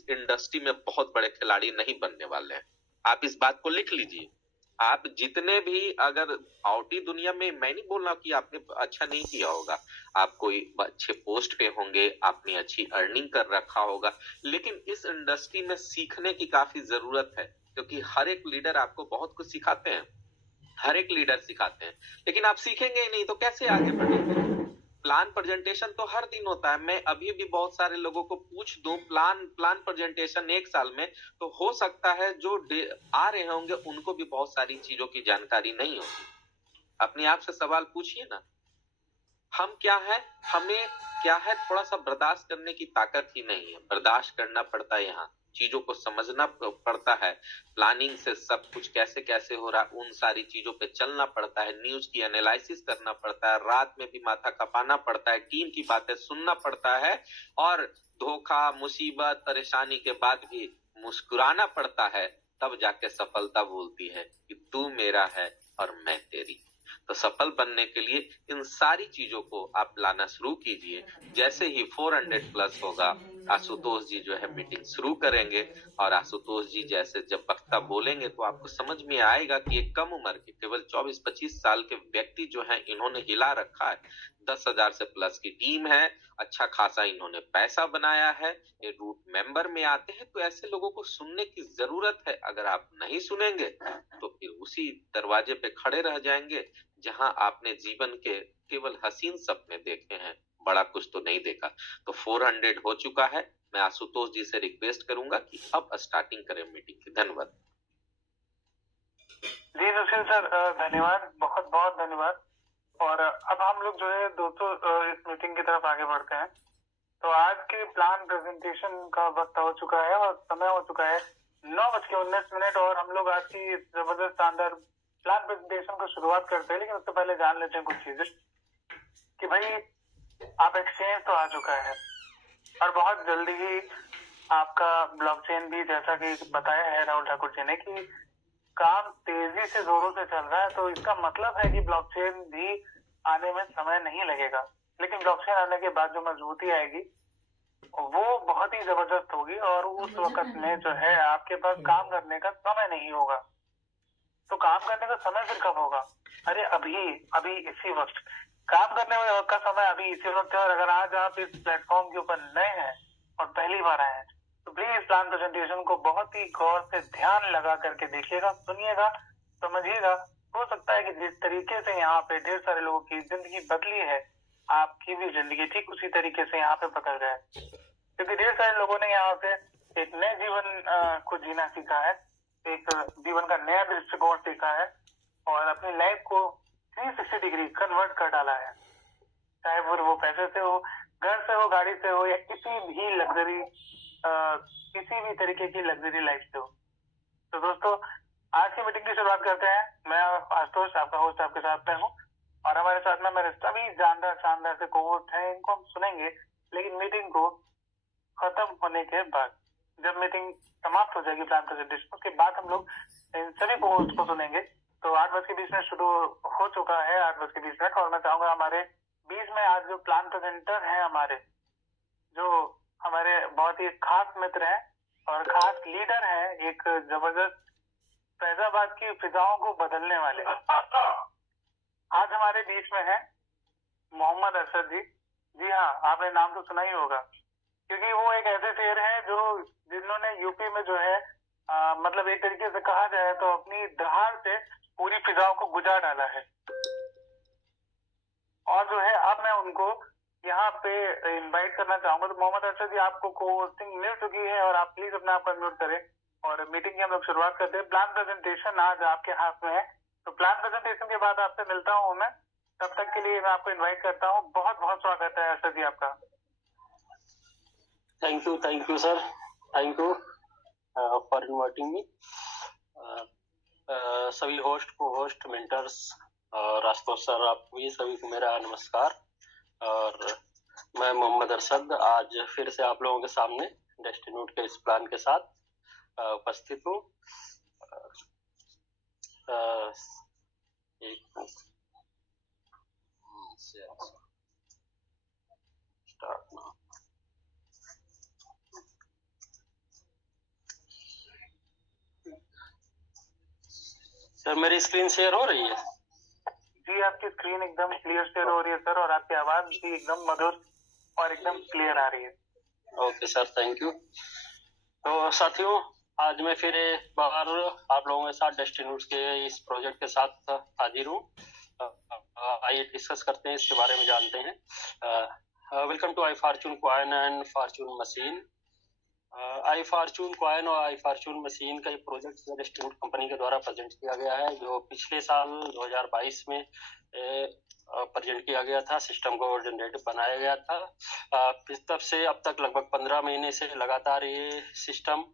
इस इंडस्ट्री में बहुत बड़े खिलाड़ी नहीं बनने वाले हैं। आप इस बात को लिख लीजिए। आप जितने भी, अगर आउटी दुनिया में, मैं नहीं बोल रहा कि आपने अच्छा नहीं किया होगा, आप कोई अच्छे पोस्ट पे होंगे, आपने अच्छी अर्निंग कर रखा होगा, लेकिन इस इंडस्ट्री में सीखने की काफी जरूरत है, क्योंकि हर एक लीडर आपको बहुत कुछ सिखाते हैं, हर एक लीडर सिखाते हैं, लेकिन आप सीखेंगे ही नहीं तो कैसे आगे बढ़ेंगे। प्लान प्रेजेंटेशन तो हर दिन होता है। मैं अभी भी बहुत सारे लोगों को पूछ दूं प्लान प्लान प्रेजेंटेशन एक साल में, तो हो सकता है जो आ रहे होंगे उनको भी बहुत सारी चीजों की जानकारी नहीं होगी। अपने आप से सवाल पूछिए ना, हम क्या है, हमें क्या है, थोड़ा सा बर्दाश्त करने की ताकत ही नहीं है। बर्दाश्त करना पड़ता है, यहाँ चीजों को समझना पड़ता है, प्लानिंग से सब कुछ कैसे कैसे हो रहा है उन सारी चीजों पे चलना पड़ता है, न्यूज की एनालिसिस करना पड़ता है, रात में भी माथा खपाना पड़ता है, टीम की बातें सुनना पड़ता है, और धोखा, मुसीबत, परेशानी के बाद भी मुस्कुराना पड़ता है। तब जाके सफलता बोलती है कि तू मेरा है और मैं तेरी। तो सफल बनने के लिए इन सारी चीजों को आप लाना शुरू कीजिए। जैसे ही 400 प्लस होगा, आशुतोष जी जो है मीटिंग शुरू करेंगे, और आशुतोष जी जैसे जब वक्ता बोलेंगे तो आपको समझ में आएगा कि एक कम उम्र के केवल 24-25 साल के व्यक्ति जो है इन्होंने हिला रखा है। 10,000 से प्लस की टीम है, अच्छा खासा इन्होंने पैसा बनाया है, ये रूट मेंबर में आते हैं। तो ऐसे लोगों को सुनने की जरूरत है। अगर आप नहीं सुनेंगे तो फिर उसी दरवाजे पे खड़े रह जाएंगे जहां आपने जीवन के केवल हसीन सपने देखे हैं, बड़ा कुछ तो नहीं देखा। तो 400 हो चुका है। मैं आशुतोष जी से रिक्वेस्ट करूंगा कि अब स्टार्टिंग करें मीटिंग की। धन्यवाद जी सुशील सर, धन्यवाद, बहुत बहुत धन्यवाद। और अब हम लोग जो है दोस्तों इस मीटिंग की तरफ आगे बढ़ते हैं। तो आज के प्लान प्रेजेंटेशन का वक्त हो चुका है और समय हो चुका है 9:19 और हम लोग आज की जबरदस्त शानदार प्लान प्रेजेंटेशन को शुरुआत करते हैं। लेकिन उससे पहले जान लेते हैं कुछ चीजें कि भाई आप एक्सचेंज तो आ चुका है और बहुत जल्दी ही आपका ब्लॉकचेन भी, जैसा कि बताया है राहुल ठाकुर जी ने, कि काम तेजी से जोरों से चल रहा है। तो इसका मतलब है कि ब्लॉकचेन भी आने में समय नहीं लगेगा। लेकिन ब्लॉकचेन आने के बाद जो मजबूती आएगी वो बहुत ही जबरदस्त होगी और उस वक्त में जो है आपके पास काम करने का समय नहीं होगा। तो काम करने का समय फिर कब होगा? अरे अभी अभी इसी वक्त काम करने का समय अभी इसी वक्त है। और अगर आज आप इस प्लेटफॉर्म के ऊपर नए हैं और पहली बार आए हैं तो प्लीज प्लान प्रेजेंटेशन को बहुत ही गौर से ध्यान लगा करके देखिएगा, सुनिएगा, समझिएगा। हो सकता है कि जिस तरीके से यहाँ पे ढेर सारे लोगों की जिंदगी बदली है, आपकी भी जिंदगी ठीक उसी तरीके से यहाँ पे बदल जाए। क्योंकि ढेर सारे लोगों ने यहाँ पे एक नए जीवन को जीना सीखा है, एक जीवन का नया दृष्टिकोण सीखा है और अपनी लाइफ को 360 डिग्री कन्वर्ट कर डाला है। चाहे वो पैसे से हो, घर से हो, गाड़ी से हो, या किसी भी लग्जरी किसी भी तरीके की लग्जरी लाइफ से हो। तो दोस्तों आज की मीटिंग की शुरुआत करते हैं। मैं आशुतोष, आपका होस्ट, आपके साथ में हूँ और हमारे साथ में मेरे सभी जानदार शानदार से कोहोस्ट हैं। इनको हम सुनेंगे, लेकिन मीटिंग को खत्म होने के बाद, जब मीटिंग समाप्त हो जाएगी प्लान प्रेजेंटेशन, उसके बाद हम लोग इन सभी कोहोस्ट को सुनेंगे। तो 8:20 शुरू हो चुका है, 8:20, और मैं चाहूंगा हमारे बीच में आज जो प्लान प्रेजेंटर हैं, जो हमारे बहुत ही खास मित्र हैं और खास लीडर हैं, एक जबरदस्त फैजाबाद की फिजाओं को बदलने वाले, आज हमारे बीच में है मोहम्मद अरशद जी। जी हाँ, आपने नाम तो सुना ही होगा, क्योंकि वो एक ऐसे शेर हैं जो जिन्होंने यूपी में जो है मतलब एक तरीके से कहा जाए तो अपनी दहाड़ से पूरी फिजाओं को गुजार डाला है। और जो है अब मैं उनको यहाँ पे इनवाइट करना चाहूंगा। तो मोहम्मद अरशद जी, आपको को-होस्टिंग मिल चुकी है और आप प्लीज अपने आप को अनम्यूट करें और मीटिंग की हम लोग शुरुआत करते हैं। प्लान प्रेजेंटेशन आज आपके हाथ में है, तो प्लान प्रेजेंटेशन के बाद आपसे मिलता हूँ मैं। तब तक के लिए मैं आपको इन्वाइट करता हूँ। बहुत बहुत स्वागत है अरशद जी आपका। Thank you sir, thank you for inviting me. सभी होस्ट को होस्ट मेंटर्स और आशुतोष सर, आप भी सभी को मेरा नमस्कार। और मैं मोहम्मद अरशद आज फिर से आप लोगों के सामने डेस्टिन्यूट के इस प्लान के साथ उपस्थित हूँ। सर मेरी स्क्रीन शेयर हो रही है? जी आपकी स्क्रीन एकदम क्लियर शेयर हो रही है सर, और आपकी आवाज भी एकदम मधुर और एकदम क्लियर आ रही है। Okay sir, thank you. तो साथियों, आज मैं फिर एक बार आप लोगों के साथ डेस्टिन्यूट्स के इस प्रोजेक्ट के साथ हाजिर हूँ। आइए डिस्कस करते हैं, इसके बारे में जानते हैं। Welcome to I Fortune Coin and Fortune Machine. I Fortune Coin और आई फॉर्चून मशीन का ये प्रोजेक्ट डेस्टिन्यूट कंपनी के द्वारा प्रेजेंट किया गया है, जो पिछले साल 2022 में प्रेजेंट किया गया था, सिस्टम को जनरेट बनाया गया था। तब से अब तक लगभग 15 महीने से लगातार ये सिस्टम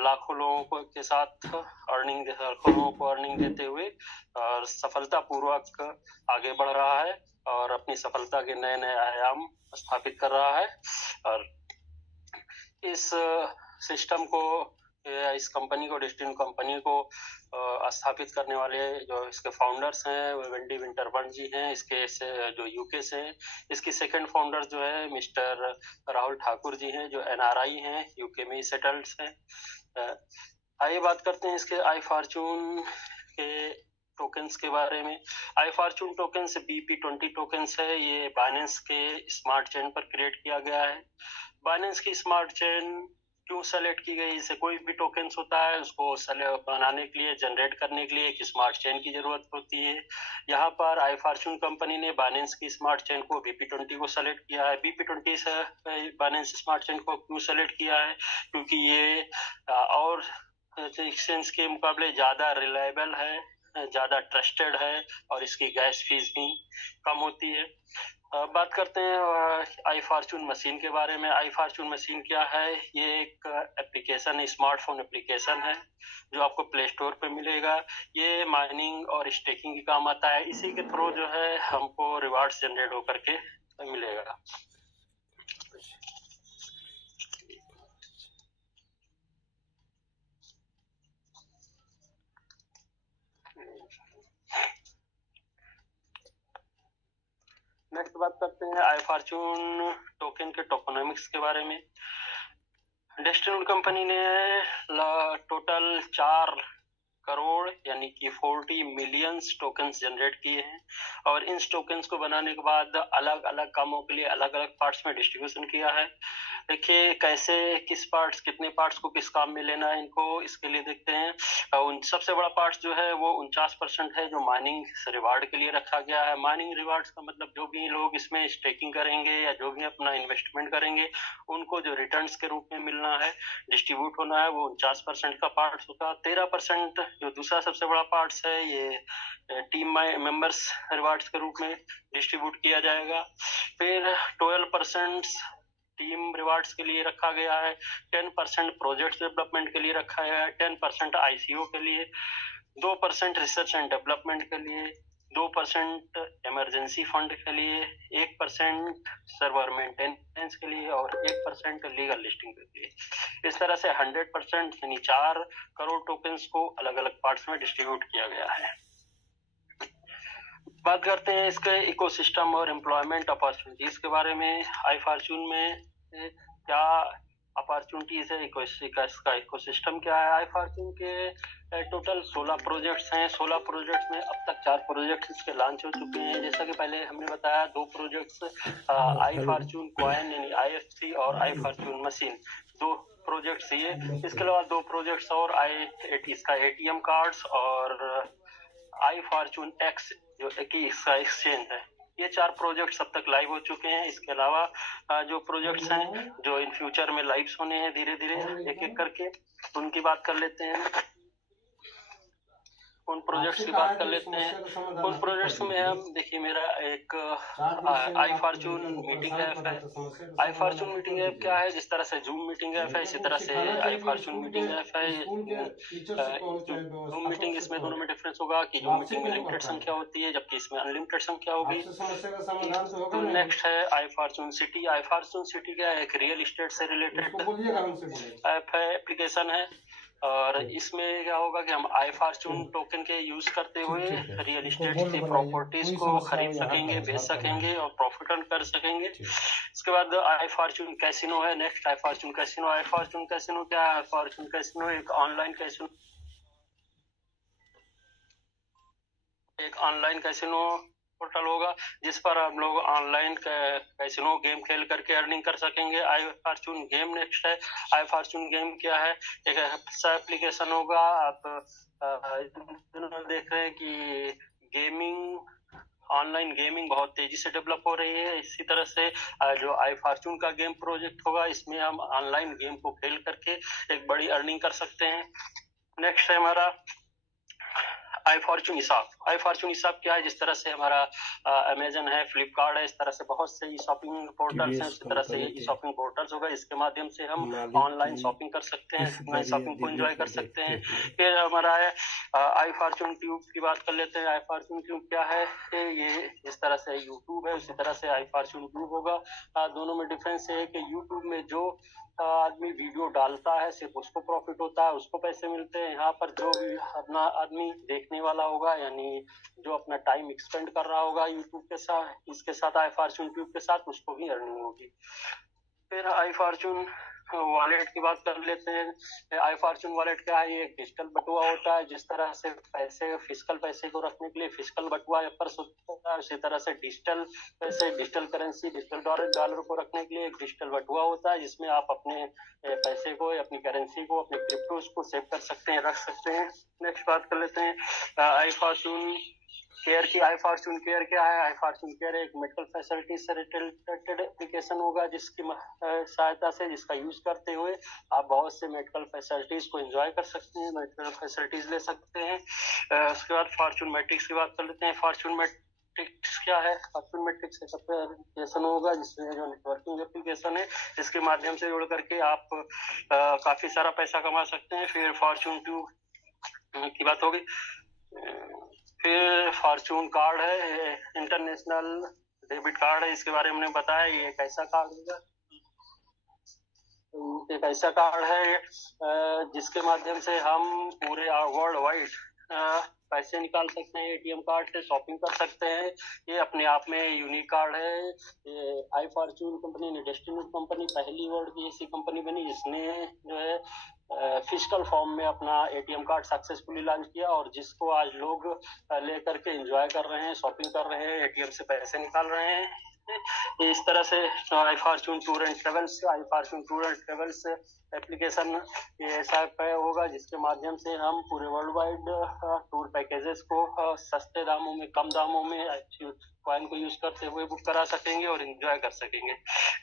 लाखों लोगों को के साथ लाखों लोगों को अर्निंग देते हुए और सफलतापूर्वक आगे बढ़ रहा है और अपनी सफलता के नए नए आयाम स्थापित कर रहा है। और इस सिस्टम को, इस कंपनी को, डेस्टिन्यूट कंपनी को स्थापित करने वाले जो इसके फाउंडर्स हैं वो वेंडी विंटरबर्न जी हैं, इसके जो यूके से हैं। इसकी सेकंड फाउंडर जो है मिस्टर राहुल ठाकुर जी हैं, जो एनआरआई हैं, यूके में ही सेटल्ड हैं। आइए बात करते हैं इसके आई फॉर्चून के टोकन्स के बारे में। आई फॉर्चून टोकन्स BP20 टोकन्स है। ये बाइनेंस के स्मार्ट चेन पर क्रिएट किया गया है। बाइनेंस की स्मार्ट चेन क्यों सेलेक्ट की गई? इसे कोई भी टोकन्स होता है, उसको बनाने के लिए, जनरेट करने के लिए एक स्मार्ट चेन की जरूरत होती है। यहाँ पर आई फॉर्चून कंपनी ने बाइनेंस की स्मार्ट चेन को BP20 को सेलेक्ट किया है। BP20 से बाइनेंस स्मार्ट चेन को क्यों सेलेक्ट किया है? क्योंकि ये और एक्सचेंज के मुकाबले ज्यादा रिलायबल है, ज्यादा ट्रस्टेड है और इसकी गैस फीस भी कम होती है। बात करते हैं आई फॉर्चून मशीन के बारे में। आई फॉर्चून मशीन क्या है? ये एक एप्लीकेशन है, स्मार्टफोन एप्लीकेशन है, जो आपको प्ले स्टोर पे मिलेगा। ये माइनिंग और स्टेकिंग के काम आता है। इसी के थ्रू जो है हमको रिवार्ड्स जनरेट होकर के मिलेगा। नेक्स्ट बात करते हैं आई फॉर्चून टोकन के टोकनोमिक्स के बारे में। डेस्टिन्यूट कंपनी ने टोटल 4 करोड़ यानी कि 40 मिलियंस टोकन्स जनरेट किए हैं और इन टोकन्स को बनाने के बाद अलग अलग कामों के लिए अलग अलग पार्ट्स में डिस्ट्रीब्यूशन किया है। देखिए कैसे, किस पार्ट्स, कितने पार्ट्स को किस काम में लेना है इनको, इसके लिए देखते हैं। उन सबसे बड़ा पार्ट जो है वो 49% है, जो माइनिंग रिवार्ड के लिए रखा गया है। माइनिंग रिवार्ड्स का मतलब जो भी लोग इसमें स्टेकिंग करेंगे या जो भी अपना इन्वेस्टमेंट करेंगे, उनको जो रिटर्न्स के रूप में मिलना है, डिस्ट्रीब्यूट होना है, वो 49% का पार्ट होगा। 13% जो दूसरा सबसे बड़ा पार्ट है, ये टीम मेंबर्स रिवार्ड्स के रूप में डिस्ट्रीब्यूट किया जाएगा। फिर 12% टीम रिवार्ड्स के लिए रखा गया है, 10% प्रोजेक्ट डेवलपमेंट के लिए रखा है, 10% ICO के लिए, 2% रिसर्च एंड डेवलपमेंट के लिए, 2% इमरजेंसी फंड के लिए, 1% सर्वर मेंटेनेंस के लिए और 1% लीगल लिस्टिंग के लिए। इस तरह से 100% यानी 4 करोड़ टोकन्स को अलग अलग पार्ट्स में डिस्ट्रीब्यूट किया गया है। बात करते हैं इसके इकोसिस्टम और एम्प्लॉयमेंट अपॉर्चुनिटीज के बारे में। आई फॉर्चून में क्या अपॉर्चुनिटीज है, इसका इकोसिस्टम क्या है? आई फॉर्चून के टोटल 16 प्रोजेक्ट्स हैं। 16 प्रोजेक्ट्स में अब तक 4 प्रोजेक्ट्स इसके लॉन्च हो चुके हैं। जैसा कि पहले हमने बताया, 2 प्रोजेक्ट्स आई फॉर्चून कॉइन यानी IFC और आई फॉर्चून मशीन, 2 प्रोजेक्ट्स ये। इसके अलावा 2 प्रोजेक्ट्स और इसका ATM कार्ड्स और आई फॉर्चून X जो कि इसका एक्सचेंज है। ये 4 प्रोजेक्ट्स अब तक लाइव हो चुके हैं। इसके अलावा जो प्रोजेक्ट्स हैं जो इन फ्यूचर में लाइव होने हैं धीरे धीरे एक एक करके, उनकी बात कर लेते हैं। उन प्रोजेक्ट्स की बात कर लेते हैं। उन प्रोजेक्ट्स में हम देखिए, मेरा एक आई फॉर्चून मीटिंग ऐप है। आई फॉर्चून मीटिंग ऐप क्या है? जिस तरह से जूम मीटिंग ऐप है, इसी तरह से आई फॉर्चून मीटिंग ऐप है। जूम मीटिंग, इसमें दोनों में डिफरेंस होगा कि जूम मीटिंग में लिमिटेड संख्या होती है जबकि इसमें अनलिमिटेड संख्या होगी। नेक्स्ट है आई फॉर्चून सिटी। आई फॉर्चून सिटी क्या है? एक रियल एस्टेट से रिलेटेड ऐप है, एप्लीकेशन है। और इसमें क्या होगा कि हम आई फॉर्चून टोकन के यूज करते हुए रियल एस्टेट की प्रॉपर्टीज को खरीद सकेंगे, बेच सकेंगे और प्रॉफिट अर्न कर सकेंगे। इसके बाद आई फॉर्चून कैसीनो है। Next I Fortune casino. I Fortune casino क्या है? आई फॉर्चून कैसीनो एक ऑनलाइन कैसीनो एक ऑनलाइन कैसीनो पोर्टल होगा जिस पर हम लोग ऑनलाइन कैसीनो गेम खेल करके अर्निंग कर सकेंगे। आई फॉर्चून गेम नेक्स्ट है। आई फॉर्चून गेम क्या है? एक ऐसा एप्लीकेशन होगा, आप देख रहे हैं कि गेमिंग, ऑनलाइन गेमिंग बहुत तेजी से डेवलप हो रही है। इसी तरह से जो आई फॉर्चून का गेम प्रोजेक्ट होगा, इसमें हम ऑनलाइन गेम को खेल करके एक बड़ी अर्निंग कर सकते हैं। नेक्स्ट है हमारा आई फॉर्चून हिसाब। आई फॉर्चून हिसाब क्या है? जिस तरह से हमारा अमेजन है, फ्लिपकार्ट है, इस तरह से बहुत से ई शॉपिंग पोर्टल्स हैं, उसी तरह से ई शॉपिंग पोर्टल्स होगा। इसके माध्यम से हम ऑनलाइन शॉपिंग कर सकते हैं, ऑनलाइन शॉपिंग को एंजॉय कर सकते हैं। फिर हमारा है आई फॉर्चून ट्यूब की बात कर लेते हैं। आई फॉर्चून ट्यूब क्या है? ये जिस तरह से यूट्यूब है उसी तरह से आई फॉर्चून ट्यूब होगा। दोनों में डिफरेंस है कि यूट्यूब में जो आदमी वीडियो डालता है सिर्फ उसको प्रॉफिट होता है, उसको पैसे मिलते हैं। यहाँ पर जो भी अपना आदमी देखने वाला होगा, यानी जो अपना टाइम एक्सपेंड कर रहा होगा यूट्यूब के साथ, इसके साथ आई फॉर्चून ट्यूब के साथ, उसको भी अर्निंग होगी। फिर आई फॉर्चून वॉलेट की बात कर लेते हैं। आई फॉर्चून वॉलेट क्या है? ये एक डिजिटल बटुआ होता है। जिस तरह से पैसे, फिजिकल पैसे को रखने के लिए फिजिकल बटुआ पर्स होता है, उसी तरह से डिजिटल पैसे, डिजिटल करेंसी, डिजिटल डॉलर को रखने के लिए एक डिजिटल बटुआ होता है, जिसमें आप अपने पैसे को, अपनी करेंसी को, अपने क्रिप्टोज को सेव कर सकते हैं, रख सकते हैं। नेक्स्ट बात कर लेते हैं आई फॉर्चून केयर की। आई फॉर्चून केयर क्या है? आई फॉर्चून केयर एक मेडिकल फैसिलिटी से रिलेटेड एप्लीकेशन होगा, जिसकी सहायता से, जिसका यूज करते हुए आप बहुत से मेडिकल फैसिलिटीज को एंजॉय कर सकते हैं, मेडिकल फैसिलिटीज ले सकते हैं। उसके बाद फॉर्चून मैट्रिक्स की बात कर लेते हैं। फॉर्चून मैट्रिक्स क्या है? फॉर्चून मैट्रिक्स एक एप्लीकेशन होगा जिसमें जो नेटवर्किंग एप्लीकेशन है, इसके माध्यम से जुड़ करके आप काफी सारा पैसा कमा सकते हैं। फिर फॉर्चून ट्यूब की बात होगी। फिर फॉर्चून कार्ड है, इंटरनेशनल डेबिट कार्ड है, इसके बारे में हमने बताया। ये एक ऐसा कार्ड होगा, एक ऐसा कार्ड है जिसके माध्यम से हम पूरे वर्ल्ड वाइड पैसे निकाल सकते हैं। एटीएम कार्ड से शॉपिंग कर सकते हैं। ये अपने आप में यूनिक कार्ड है। ये आई फॉर्चून कंपनी ने, डेस्टिनी कंपनी पहली वर्ल्ड की ऐसी कंपनी बनी जिसने जो है फिजिकल फॉर्म में अपना एटीएम कार्ड सक्सेसफुली लॉन्च किया, और जिसको आज लोग लेकर के एंजॉय कर रहे हैं, शॉपिंग कर रहे हैं, एटीएम से पैसे निकाल रहे हैं। इस तरह से I fortune tour and travels, I fortune tour and travels application ये ऐसा होगा जिसके माध्यम से हम पूरे वर्ल्ड वाइड टूर पैकेजेस को सस्ते दामों में, कम दामों में कॉइन को यूज करते हुए बुक करा सकेंगे और एंजॉय कर सकेंगे।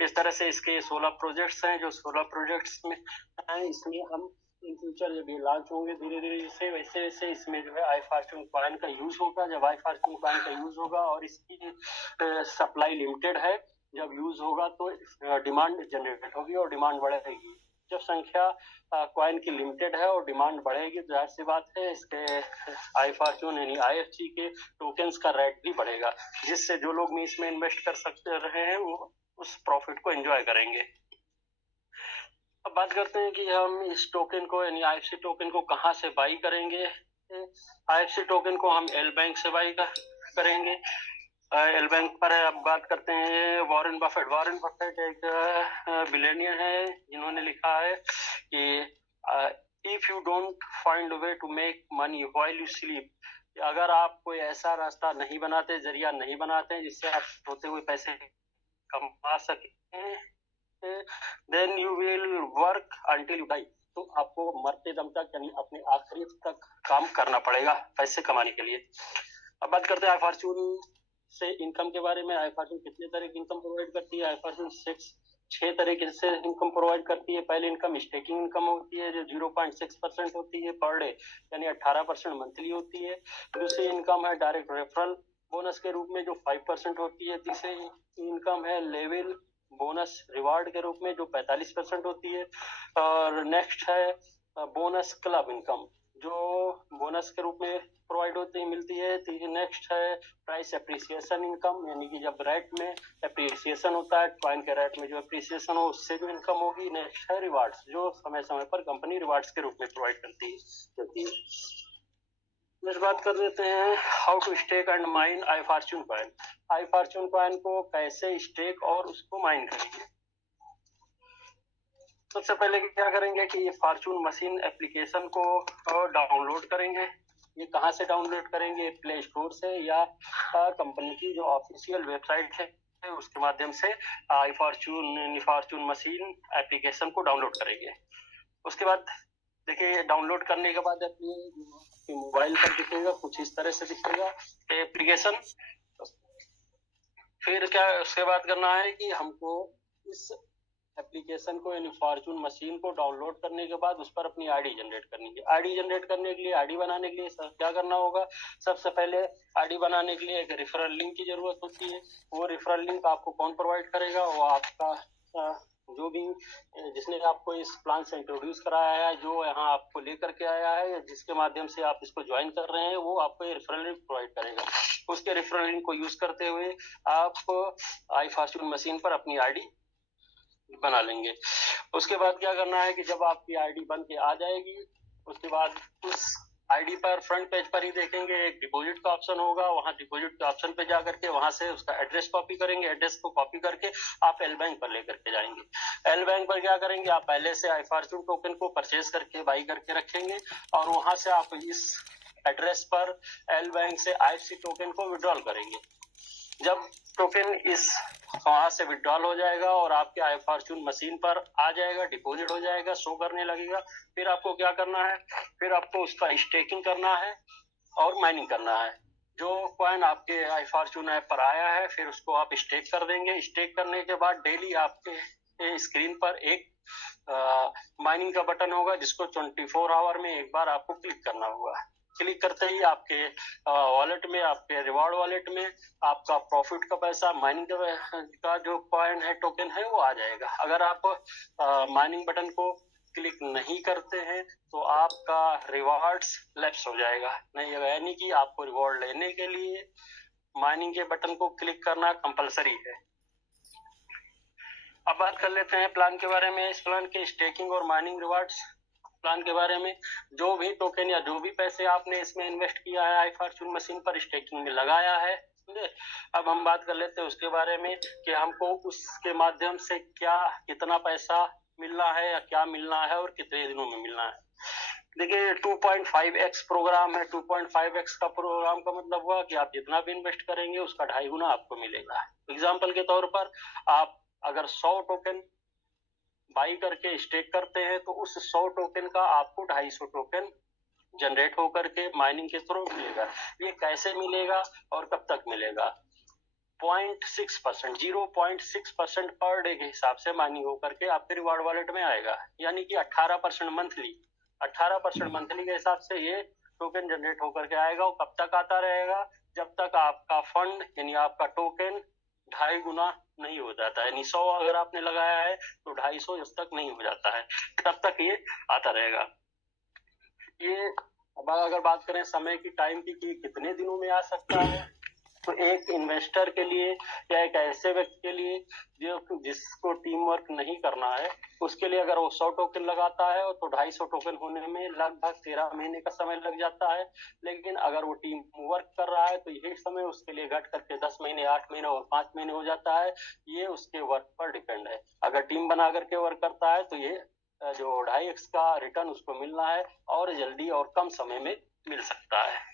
इस तरह से इसके 16 प्रोजेक्ट्स हैं। जो 16 प्रोजेक्ट्स में हैं, इसमें हम इन फ्यूचर जब ये लॉन्च होंगे धीरे धीरे, इसे वैसे वैसे इसमें जो है आई फॉर्चून कॉइन का यूज होगा। जब आई फॉर्चून कॉइन का यूज होगा और इसकी सप्लाई लिमिटेड है, जब यूज होगा तो डिमांड जनरेट होगी और डिमांड बढ़ेगी। जब संख्या कॉइन की लिमिटेड है और डिमांड बढ़ेगी, तो जाहिर सी बात है इसके आई फॉर्चून यानी IFC के टोकन्स का रेट भी बढ़ेगा, जिससे जो लोग इसमें इन्वेस्ट कर सकते रहे हैं वो उस प्रॉफिट को एंजॉय करेंगे। अब बात करते हैं कि हम इस टोकन को यानी IFC टोकन को कहाँ से बाई करेंगे। IFC टोकन को हम एल बैंक से बाई करेंगे। एल बैंक पर अब बात करते हैं वॉरेन बफेट। वॉरेन बफेट एक बिलियनियर है, जिन्होंने लिखा है कि if you don't find way to make money while you sleep, अगर आप कोई ऐसा रास्ता नहीं बनाते, जरिया नहीं बनाते जिससे आप सोते हुए पैसे कमा सकें, then you will work until you die, तो आपको मरते दम तक यानी अपने आखिरी तक काम करना पड़ेगा पैसे कमाने के लिए। अब बात करते हैं आई फॉर्चून से इनकम के बारे में। आई फॉर्चून कितने तरह की इनकम प्रोवाइड करती है? आई फॉर्चून 6 तरीके से इनकम प्रोवाइड करती है। पहली इनकम स्टेकिंग इनकम होती है, जो 0.6% होती है पर डे, यानी 18% मंथली होती है। दूसरी इनकम है डायरेक्ट रेफरल बोनस के रूप में, जो 5% होती है। तीसरी इनकम है लेवल बोनस रिवार्ड के रूप में, जो 45% होती है। और नेक्स्ट है बोनस क्लब इनकम, जो बोनस के रूप में प्रोवाइड होती मिलती है। नेक्स्ट है प्राइस एप्रिसिएशन इनकम, यानी कि जब रेट में एप्रिसिएशन होता है, कॉइन के रेट में जो एप्रिसिएशन हो उससे जो इनकम होगी। नेक्स्ट है रिवार्ड्स, जो समय समय पर कंपनी रिवार्ड्स के रूप में प्रोवाइड करती है। नेक्स्ट बात कर लेते हैं how to stake and mine I Fortune Coin. I Fortune Coin को कैसे स्टेक और उसको माइन करेंगे। सबसे पहले क्या करेंगे कि ये फॉर्चून मशीन एप्लीकेशन को डाउनलोड करेंगे। ये कहाँ से डाउनलोड करेंगे? प्ले स्टोर से या कंपनी की जो ऑफिशियल वेबसाइट है उसके माध्यम से फॉर्चून मशीन एप्लीकेशन को डाउनलोड करेंगे। उसके बाद देखिए, डाउनलोड करने के बाद अपने मोबाइल पर दिखेगा, कुछ इस तरह से दिखेगा एप्लीकेशन। फिर क्या उसके बाद करना है कि हमको इस एप्लीकेशन को यानी फॉर्चून मशीन को डाउनलोड करने के बाद उस पर अपनी आईडी जनरेट करनी है। आईडी जनरेट करने के लिए, आईडी बनाने के लिए क्या करना होगा? सबसे पहले आईडी बनाने के लिए एक रेफरल लिंक की जरूरत होती है। वो रेफरल लिंक आपको कौन प्रोवाइड करेगा? वो आपका जो भी जिसने आपको इस प्लान से इंट्रोड्यूस कराया है, जो यहाँ आपको लेकर के आया है, जिसके माध्यम से आप इसको ज्वाइन कर रहे हैं, वो आपको ये रेफरल लिंक प्रोवाइड करेगा। उसके रेफरल लिंक को यूज करते हुए आप iFortune मशीन पर अपनी आईडी बना लेंगे। उसके बाद क्या करना है कि जब आपकी आईडी बन के आ जाएगी, उसके बाद उस आईडी पर फ्रंट पेज पर ही देखेंगे एक डिपॉजिट का ऑप्शन होगा। वहां डिपॉजिट के ऑप्शन पे जा करके वहां से उसका एड्रेस कॉपी करेंगे। एड्रेस को कॉपी करके आप एल बैंक पर लेकर के जाएंगे। एल बैंक पर क्या करेंगे? आप पहले से iFortune टोकन को परचेज करके बाई करके रखेंगे और वहां से आप इस एड्रेस पर एल बैंक से IFC टोकन को विड्रॉल करेंगे। जब टोकन इस वहां से विड्रॉल हो जाएगा और आपके iFortune मशीन पर आ जाएगा, डिपॉजिट हो जाएगा, शो करने लगेगा, फिर आपको क्या करना है? फिर आपको उसका स्टेकिंग करना है और माइनिंग करना है। जो कॉइन आपके iFortune ऐप पर आया है, फिर उसको आप स्टेक कर देंगे। स्टेक करने के बाद डेली आपके स्क्रीन पर एक माइनिंग का बटन होगा, जिसको 24 आवर में एक बार आपको क्लिक करना होगा। क्लिक करते ही आपके वॉलेट में, आपके रिवॉर्ड वॉलेट में आपका प्रॉफिट का पैसा, माइनिंग का जो कॉइन है, टोकन है, वो आ जाएगा। अगर आप माइनिंग बटन को क्लिक नहीं करते हैं तो आपका रिवॉर्ड्स लैप्स हो जाएगा। नहीं, यानी कि आपको रिवॉर्ड लेने के लिए माइनिंग के बटन को क्लिक करना कंपलसरी है। अब बात कर लेते हैं प्लान के बारे में। इस प्लान के स्टेकिंग और माइनिंग रिवॉर्ड्स प्लान के बारे में। जो भी टोकन या जो भी पैसे आपने इसमें इन्वेस्ट किया है iFortune मशीन पर, स्टेकिंग में लगाया है, अब हम बात कर लेते हैं उसके बारे में कि हमको उसके माध्यम से कितना पैसा मिलना है या क्या मिलना है और कितने दिनों में मिलना है। देखिए, 2.5x प्रोग्राम है। 2.5x का प्रोग्राम का मतलब हुआ कि आप जितना भी इन्वेस्ट करेंगे उसका 2.5 गुना आपको मिलेगा। एग्जाम्पल के तौर पर, आप अगर 100 टोकन बाई करके स्टेक करते हैं तो उस 100 टोकन का आपको 250 टोकन जनरेट होकर के माइनिंग के थ्रू मिलेगा। ये कैसे मिलेगा और कब तक मिलेगा? 0.6%, 0.6% पर डे के हिसाब से माइनिंग होकर के आपके रिवार्ड वॉलेट में आएगा। यानी कि 18% मंथली, 18% मंथली के हिसाब से ये टोकन जनरेट होकर के आएगा। और कब तक आता रहेगा? जब तक आपका फंड यानी आपका टोकन 2.5 गुना नहीं हो जाता है। यानी 100 अगर आपने लगाया है तो 250 जब तक नहीं हो जाता है, तब तक ये आता रहेगा। ये अब अगर बात करें समय की, टाइम की, कि कितने दिनों में आ सकता है, तो एक इन्वेस्टर के लिए या एक ऐसे व्यक्ति के लिए जिसको टीम वर्क नहीं करना है, उसके लिए अगर वो 100 टोकन लगाता है तो 250 टोकन होने में लगभग 13 महीने का समय लग जाता है। लेकिन अगर वो टीम वर्क कर रहा है तो यही समय उसके लिए घट करके 10 महीने, 8 महीने और 5 महीने हो जाता है। ये उसके वर्क पर डिपेंड है। अगर टीम बना करके वर्क करता है तो ये जो 2.5x का रिटर्न उसको मिलना है और जल्दी और कम समय में मिल सकता है।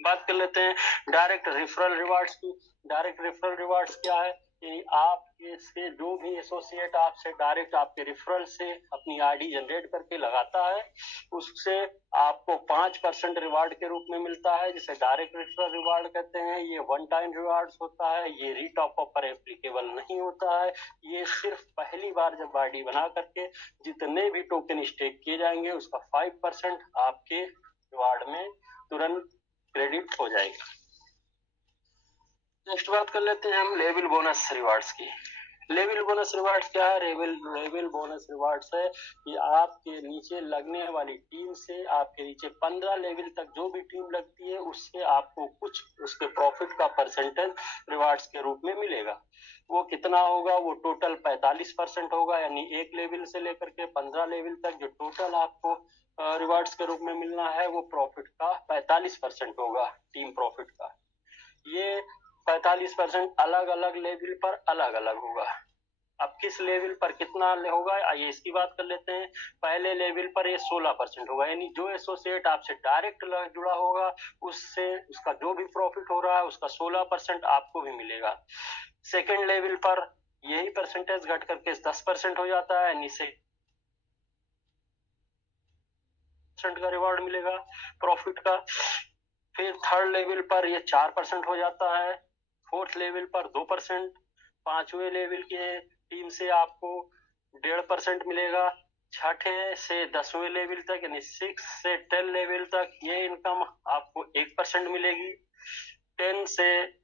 बात कर लेते हैं डायरेक्ट रेफरल रिवार्ड्स की। डायरेक्ट रेफरल रिवार्ड्स क्या है? कि आपके से जो भी एसोसिएट आपसे डायरेक्ट आपके रेफरल से अपनी आईडी जनरेट करके लगाता है, उससे आपको 5% रिवार्ड के रूप में मिलता है, जिसे डायरेक्ट रेफरल रिवार्ड कहते हैं। ये वन टाइम रिवार्ड्स होता है, ये रीटॉप अप पर एप्लीकेबल नहीं होता है। ये सिर्फ पहली बार जब आईडी बना करके जितने भी टोकन स्टेक किए जाएंगे उसका 5% आपके रिवार्ड में तुरंत क्रेडिट हो जाएगा। नेक्स्ट बात कर लेते हैं हम लेवल बोनस रिवार्ड्स की। लेवल बोनस रिवार्ड्स क्या है? लेवल बोनस रिवार्ड्स है कि आपके नीचे लगने वाली टीम से, आपके नीचे 15 लेवल तक जो भी टीम लगती है उससे आपको कुछ उसके प्रॉफिट का परसेंटेज रिवार्ड्स के रूप में मिलेगा। वो कितना होगा? वो टोटल 45% होगा। यानी एक लेवल से लेकर के 15 लेवल तक जो टोटल आपको रिवार्ड्स के रूप में मिलना है वो प्रॉफिट का 45% होगा, टीम प्रॉफिट का। ये 45% अलग अलग लेवल पर अलग अलग होगा। अब किस लेवल पर कितना होगा आइए इसकी बात कर लेते हैं। पहले लेवल पर ये 16% होगा, यानी जो एसोसिएट आपसे डायरेक्ट जुड़ा होगा उससे उसका जो भी प्रॉफिट हो रहा है उसका 16% आपको भी मिलेगा। सेकेंड लेवल पर यही परसेंटेज घट करके 10% हो जाता है, यानी से का रिवॉर्ड मिलेगा प्रॉफिट का। फिर थर्ड लेवल पर ये 4% हो जाता है, फोर्थ लेवल पर 2%, पांचवें लेवल के टीम से आपको 1.5% मिलेगा, छठे से 10वें लेवल तक यानी 6 से 10 लेवल तक ये इनकम आपको 1% मिलेगी, 10 से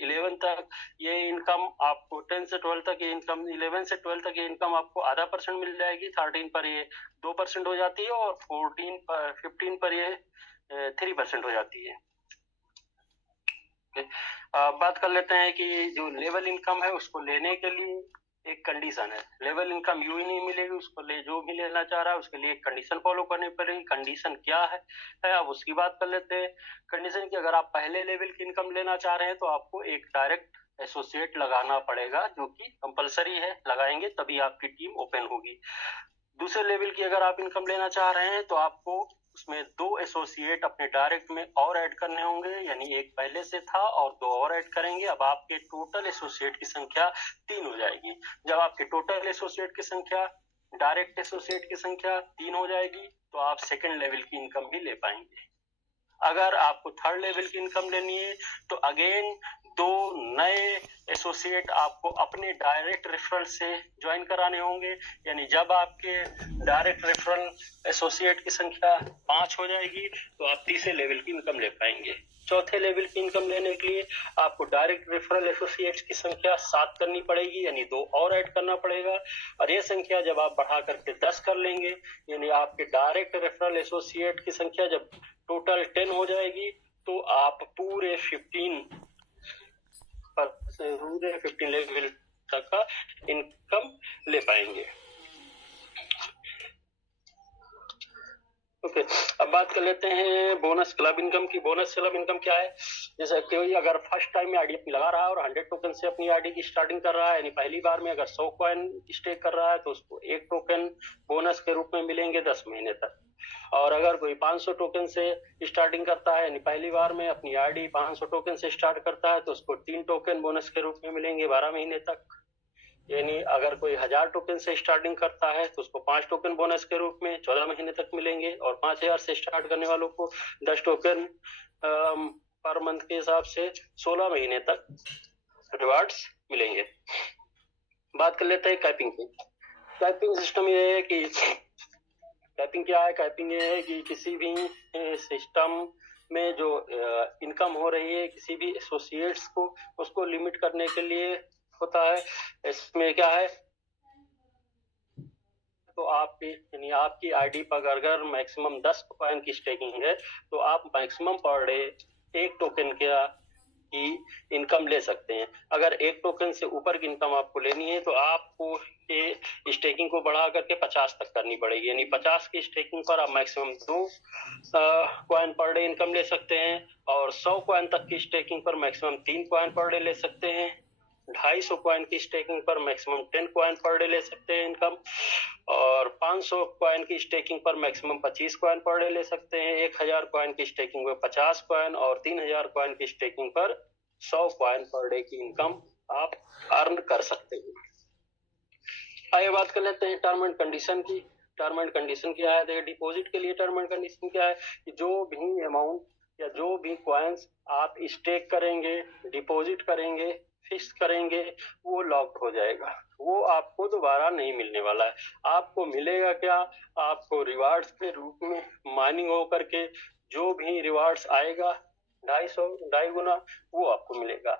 11 तक ये इनकम आपको 10 से 12 तक ये इनकम 11 से 12 तक ये इनकम आपको आधा % मिल जाएगी, 13 पर ये 2% हो जाती है और 15 पर ये 3% हो जाती है। बात कर लेते हैं कि जो लेवल इनकम है उसको लेने के लिए एक कंडीशन है। लेवल इनकम यूं ही नहीं मिलेगी, उसको जो भी लेना चाह रहा है उसके लिए एक कंडीशन फॉलो करनी पड़ेगी। कंडीशन क्या है अब उसकी बात कर लेते हैं। कंडीशन की अगर आप पहले लेवल की इनकम लेना चाह रहे हैं तो आपको एक डायरेक्ट एसोसिएट लगाना पड़ेगा, जो कि कंपलसरी है, लगाएंगे तभी आपकी टीम ओपन होगी। दूसरे लेवल की अगर आप इनकम लेना चाह रहे हैं तो आपको उसमें 2 एसोसिएट अपने डायरेक्ट में और ऐड करने होंगे, यानी एक पहले से था और 2 और ऐड करेंगे। अब आपके टोटल एसोसिएट की संख्या 3 हो जाएगी। जब आपके टोटल एसोसिएट की संख्या डायरेक्ट एसोसिएट की संख्या 3 हो जाएगी तो आप सेकेंड लेवल की इनकम भी ले पाएंगे। अगर आपको थर्ड लेवल की इनकम लेनी है तो अगेन 2 नए एसोसिएट आपको अपने डायरेक्ट रेफरल से ज्वाइन कराने होंगे, यानी जब आपके डायरेक्ट रेफरल एसोसिएट की संख्या 5 हो जाएगी तो आप तीसरे लेवल की इनकम ले पाएंगे। चौथे लेवल की इनकम लेने के लिए आपको डायरेक्ट रेफरल एसोसिएट्स की संख्या 7 करनी पड़ेगी, यानी 2 और ऐड करना पड़ेगा। और ये संख्या जब आप बढ़ा करके 10 कर लेंगे, यानी आपके डायरेक्ट रेफरल एसोसिएट की संख्या जब टोटल 10 हो जाएगी तो आप पूरे 15 लेवल तक का इनकम ले पाएंगे। ओके, अब बात कर लेते हैं बोनस क्लब इनकम की। बोनस क्लब इनकम क्या है? जैसे कोई अगर फर्स्ट टाइम में आईडी अपनी लगा रहा है और 100 टोकन से अपनी आईडी की स्टार्टिंग कर रहा है, यानी पहली बार में अगर 100 कॉइन स्टेक कर रहा है तो उसको 1 टोकन बोनस के रूप में मिलेंगे 10 महीने तक। और अगर कोई 500 टोकन से स्टार्टिंग करता है, यानी पहली बार में अपनी आईडी 500 टोकन से स्टार्ट करता है तो उसको 3 टोकन बोनस के रूप में मिलेंगे 12 महीने तक। यानी अगर कोई 1000 टोकन से स्टार्टिंग करता है तो उसको 5 टोकन बोनस के रूप में 14 महीने तक मिलेंगे, और 5000 से स्टार्ट करने वालों को 10 टोकन पर मंथ के हिसाब से 16 महीने तक रिवार्ड्स मिलेंगे। बात कर लेते हैं कैपिंग की। कैपिंग सिस्टम ये है कि कैपिंग क्या है? कैपिंग ये है कि किसी भी सिस्टम में जो इनकम हो रही है किसी भी एसोसिएट्स को, उसको लिमिट करने के लिए होता है। इसमें क्या है तो यानी आपकी आईडी पर अगर मैक्सिमम 10 कॉइन की स्टेकिंग है तो आप मैक्सिमम पर डे 1 टोकन की इनकम ले सकते हैं। अगर 1 टोकन से ऊपर की इनकम आपको लेनी है तो आपको ये स्टेकिंग को बढ़ा करके 50 तक करनी पड़ेगी, यानी 50 की स्टेकिंग पर आप maximum 2 coin per day income ले सकते हैं, और 100 कॉइन तक की स्टेकिंग पर मैक्सिमम 3 कॉइन पर डे ले सकते हैं, 250 कॉइन की स्टेकिंग पर मैक्सिमम 10 कॉइन पर डे ले सकते हैं इनकम, और 500 कॉइन की स्टेकिंग पर मैक्सिमम 25 कॉइन पर डे ले सकते हैं, 1000 कॉइन की स्टेकिंग पर 50 कॉइन, और 3000 कॉइन की स्टेकिंग पर 100 कॉइन पर डे की इनकम आप अर्न कर सकते हैं। आइए बात कर लेते हैं टर्म एंड कंडीशन की। टर्म एंड कंडीशन क्या है? देखिए, डिपॉजिट के लिए टर्म एंड कंडीशन क्या है कि जो भी अमाउंट या जो भी कॉइन्स आप स्टेक करेंगे, डिपॉजिट करेंगे, फिक्स करेंगे, वो लॉक्ड हो जाएगा, वो आपको दोबारा नहीं मिलने वाला है। आपको मिलेगा क्या? आपको रिवार्ड्स के रूप में माइनिंग होकर के जो भी रिवार्ड्स आएगा 2.5 गुना वो आपको मिलेगा।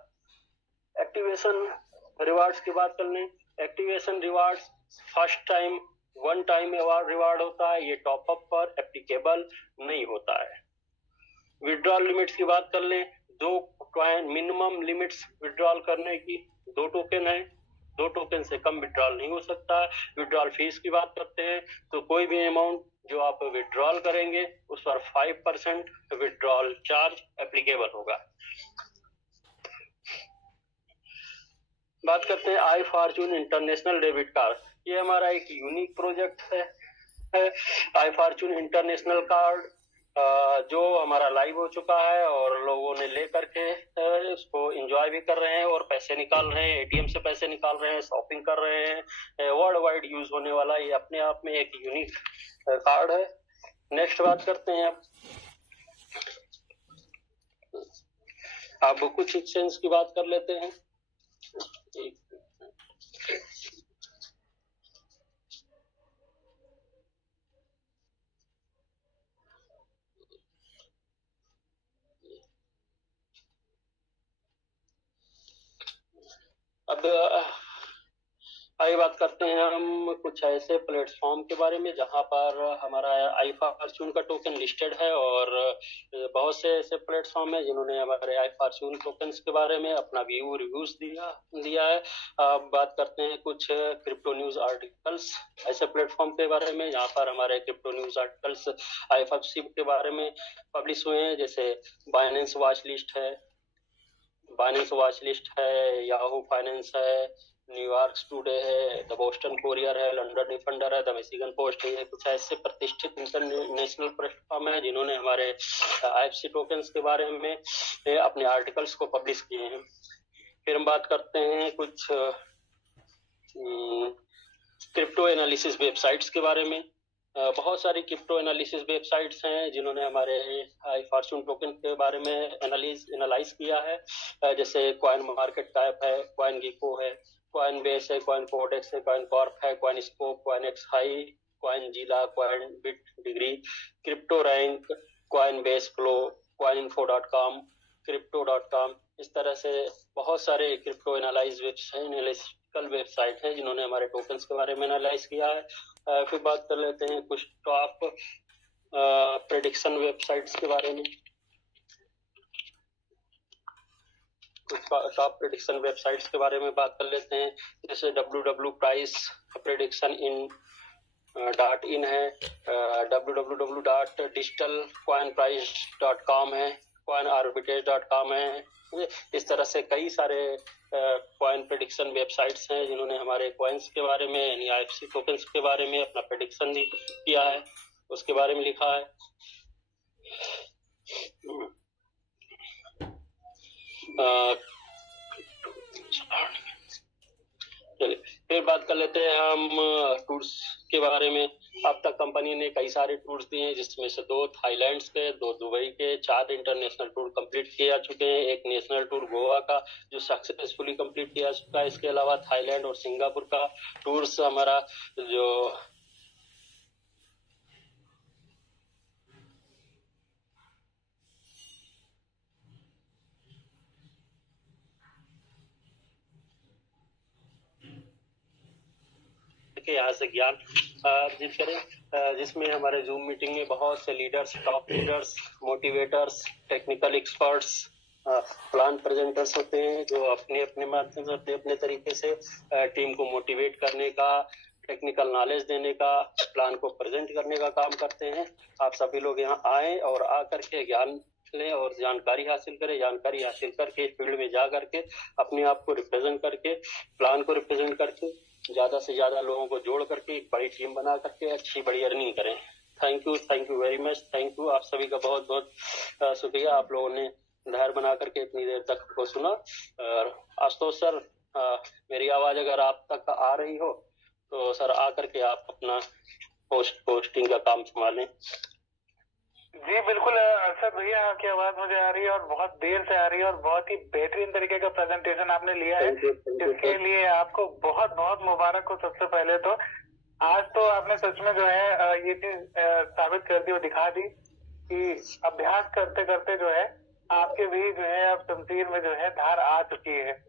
एक्टिवेशन रिवार्ड्स की बात कर लें। Activation rewards first time 1 time reward होता है, ये टॉपअप पर एप्लीकेबल नहीं होता है। विड्रॉल लिमिट्स की बात कर लें। 2 कॉइन मिनिमम लिमिट्स विड्रॉल करने की 2 टोकन है, 2 टोकन से कम विड्रॉल नहीं हो सकता। विड्रॉल फीस की बात करते हैं तो कोई भी अमाउंट जो आप विड्रॉल करेंगे उस पर 5% विड्रॉल चार्ज एप्लीकेबल होगा। बात करते हैं आई फॉर्चून इंटरनेशनल डेबिट कार्ड। ये हमारा एक यूनिक प्रोजेक्ट है आई फॉर्चून इंटरनेशनल कार्ड, जो हमारा लाइव हो चुका है और लोगों ने लेकर के उसको एंजॉय भी कर रहे हैं और पैसे निकाल रहे हैं, एटीएम से पैसे निकाल रहे हैं, शॉपिंग कर रहे हैं। वर्ल्ड वाइड यूज होने वाला ये अपने आप में एक यूनिक कार्ड है। नेक्स्ट बात करते हैं अब कुछ एक्सचेंज की बात कर लेते हैं। अब आइए बात करते हैं हम कुछ ऐसे प्लेटफॉर्म के बारे में जहां पर हमारा आई फॉर्चून का टोकन लिस्टेड है, और बहुत से ऐसे प्लेटफॉर्म है जिन्होंने हमारे आई फॉर्चून टोकन्स के बारे में अपना रिव्यूज दिया है। अब बात करते हैं कुछ क्रिप्टो न्यूज आर्टिकल्स ऐसे प्लेटफॉर्म के बारे में जहां पर हमारे क्रिप्टो न्यूज आर्टिकल्स IFFC के बारे में पब्लिश हुए हैं, जैसे बाइनेंस वॉच लिस्ट है, याहू फाइनेंस है, न्यूयॉर्क टुडे है, द बोस्टन कोरियर है, लंदन डिफेंडर है, द मिशिगन पोस्ट है। कुछ ऐसे प्रतिष्ठित इंटरनेशनल प्लेटफॉर्म है जिन्होंने हमारे IFC टोकन्स के बारे में अपने आर्टिकल्स को पब्लिश किए हैं। फिर हम बात करते हैं कुछ क्रिप्टो एनालिसिस वेबसाइट्स के बारे में। बहुत सारी क्रिप्टो एनालिसिस वेबसाइट्स हैं जिन्होंने हमारे आई फॉर्चून टोकन के बारे में एनालाइज किया है, जैसे कॉइन मार्केट कैप है, कॉइन गिको है, कॉइन बेस है, कॉइन कोडेक्स है, कॉइन कॉर्प है, coin scope, coin x high, coin zilla, coin bit degree, crypto rank, coin base flow, coininfo.com, crypto.com। इस तरह से बहुत सारे क्रिप्टो एनालिटिकल वेबसाइट है जिन्होंने हमारे टोकन्स के बारे में एनालाइज किया है। फिर बात कर लेते हैं कुछ टॉप प्रेडिक्शन वेबसाइट्स के बारे में। कुछ टॉप प्रेडिक्शन वेबसाइट्स के बारे में बात कर लेते हैं, जैसे www price prediction in .in है, www.digitalcoinprice.com है, coinarbitrage.com है। इस तरह से कई सारे कॉइन प्रेडिक्शन वेबसाइट्स हैं जिन्होंने हमारे कॉइन्स के बारे में यानी IFC टोकन्स के बारे में अपना प्रेडिक्शन किया है, उसके बारे में लिखा है। चलिए फिर बात कर लेते हैं हम टूर्स के बारे में। अब तक कंपनी ने कई सारे टूर्स दिए हैं, जिसमें से 2 थाईलैंड के, 2 दुबई के, 4 इंटरनेशनल टूर कंप्लीट किए जा चुके हैं, 1 नेशनल टूर गोवा का जो सक्सेसफुली कंप्लीट किया जा चुका है। इसके अलावा थाईलैंड और सिंगापुर का टूर्स हमारा जो के यहाँ से ज्ञान अर्जित करें, जिसमें हमारे जूम मीटिंग में बहुत से leaders, top leaders, motivators, technical experts, plan presenters होते हैं जो अपने अपने माध्यम से अपने तरीके से टीम को मोटिवेट करने का, टेक्निकल नॉलेज देने का, प्लान को प्रेजेंट करने का काम करते हैं। आप सभी लोग यहाँ आए और आकर के ज्ञान लें और जानकारी हासिल करें। जानकारी हासिल करके फील्ड में जा करके अपने आप को रिप्रेजेंट करके, प्लान को रिप्रेजेंट करके ज्यादा से ज्यादा लोगों को जोड़ करके एक बड़ी टीम बना करके अच्छी बड़ी अर्निंग करें। Thank you very much. Thank you, आप सभी का बहुत बहुत शुक्रिया। आप लोगों ने धैर्य बना करके इतनी देर तक हमको सुना। और आशुतोष सर, मेरी आवाज अगर आप तक आ रही हो तो सर आकर के आप अपना पोस्टिंग का काम संभालें। जी बिल्कुल अरशद भैया, आपकी आवाज मुझे आ रही है और बहुत देर से आ रही है और बहुत ही बेहतरीन तरीके का प्रेजेंटेशन आपने लिया है। इसके लिए आपको बहुत बहुत मुबारक हो। सबसे पहले तो आज तो आपने सच में जो है ये चीज साबित कर दी और दिखा दी कि अभ्यास करते करते जो है आपके भी जो है अब शमशीर में जो है धार आ चुकी है।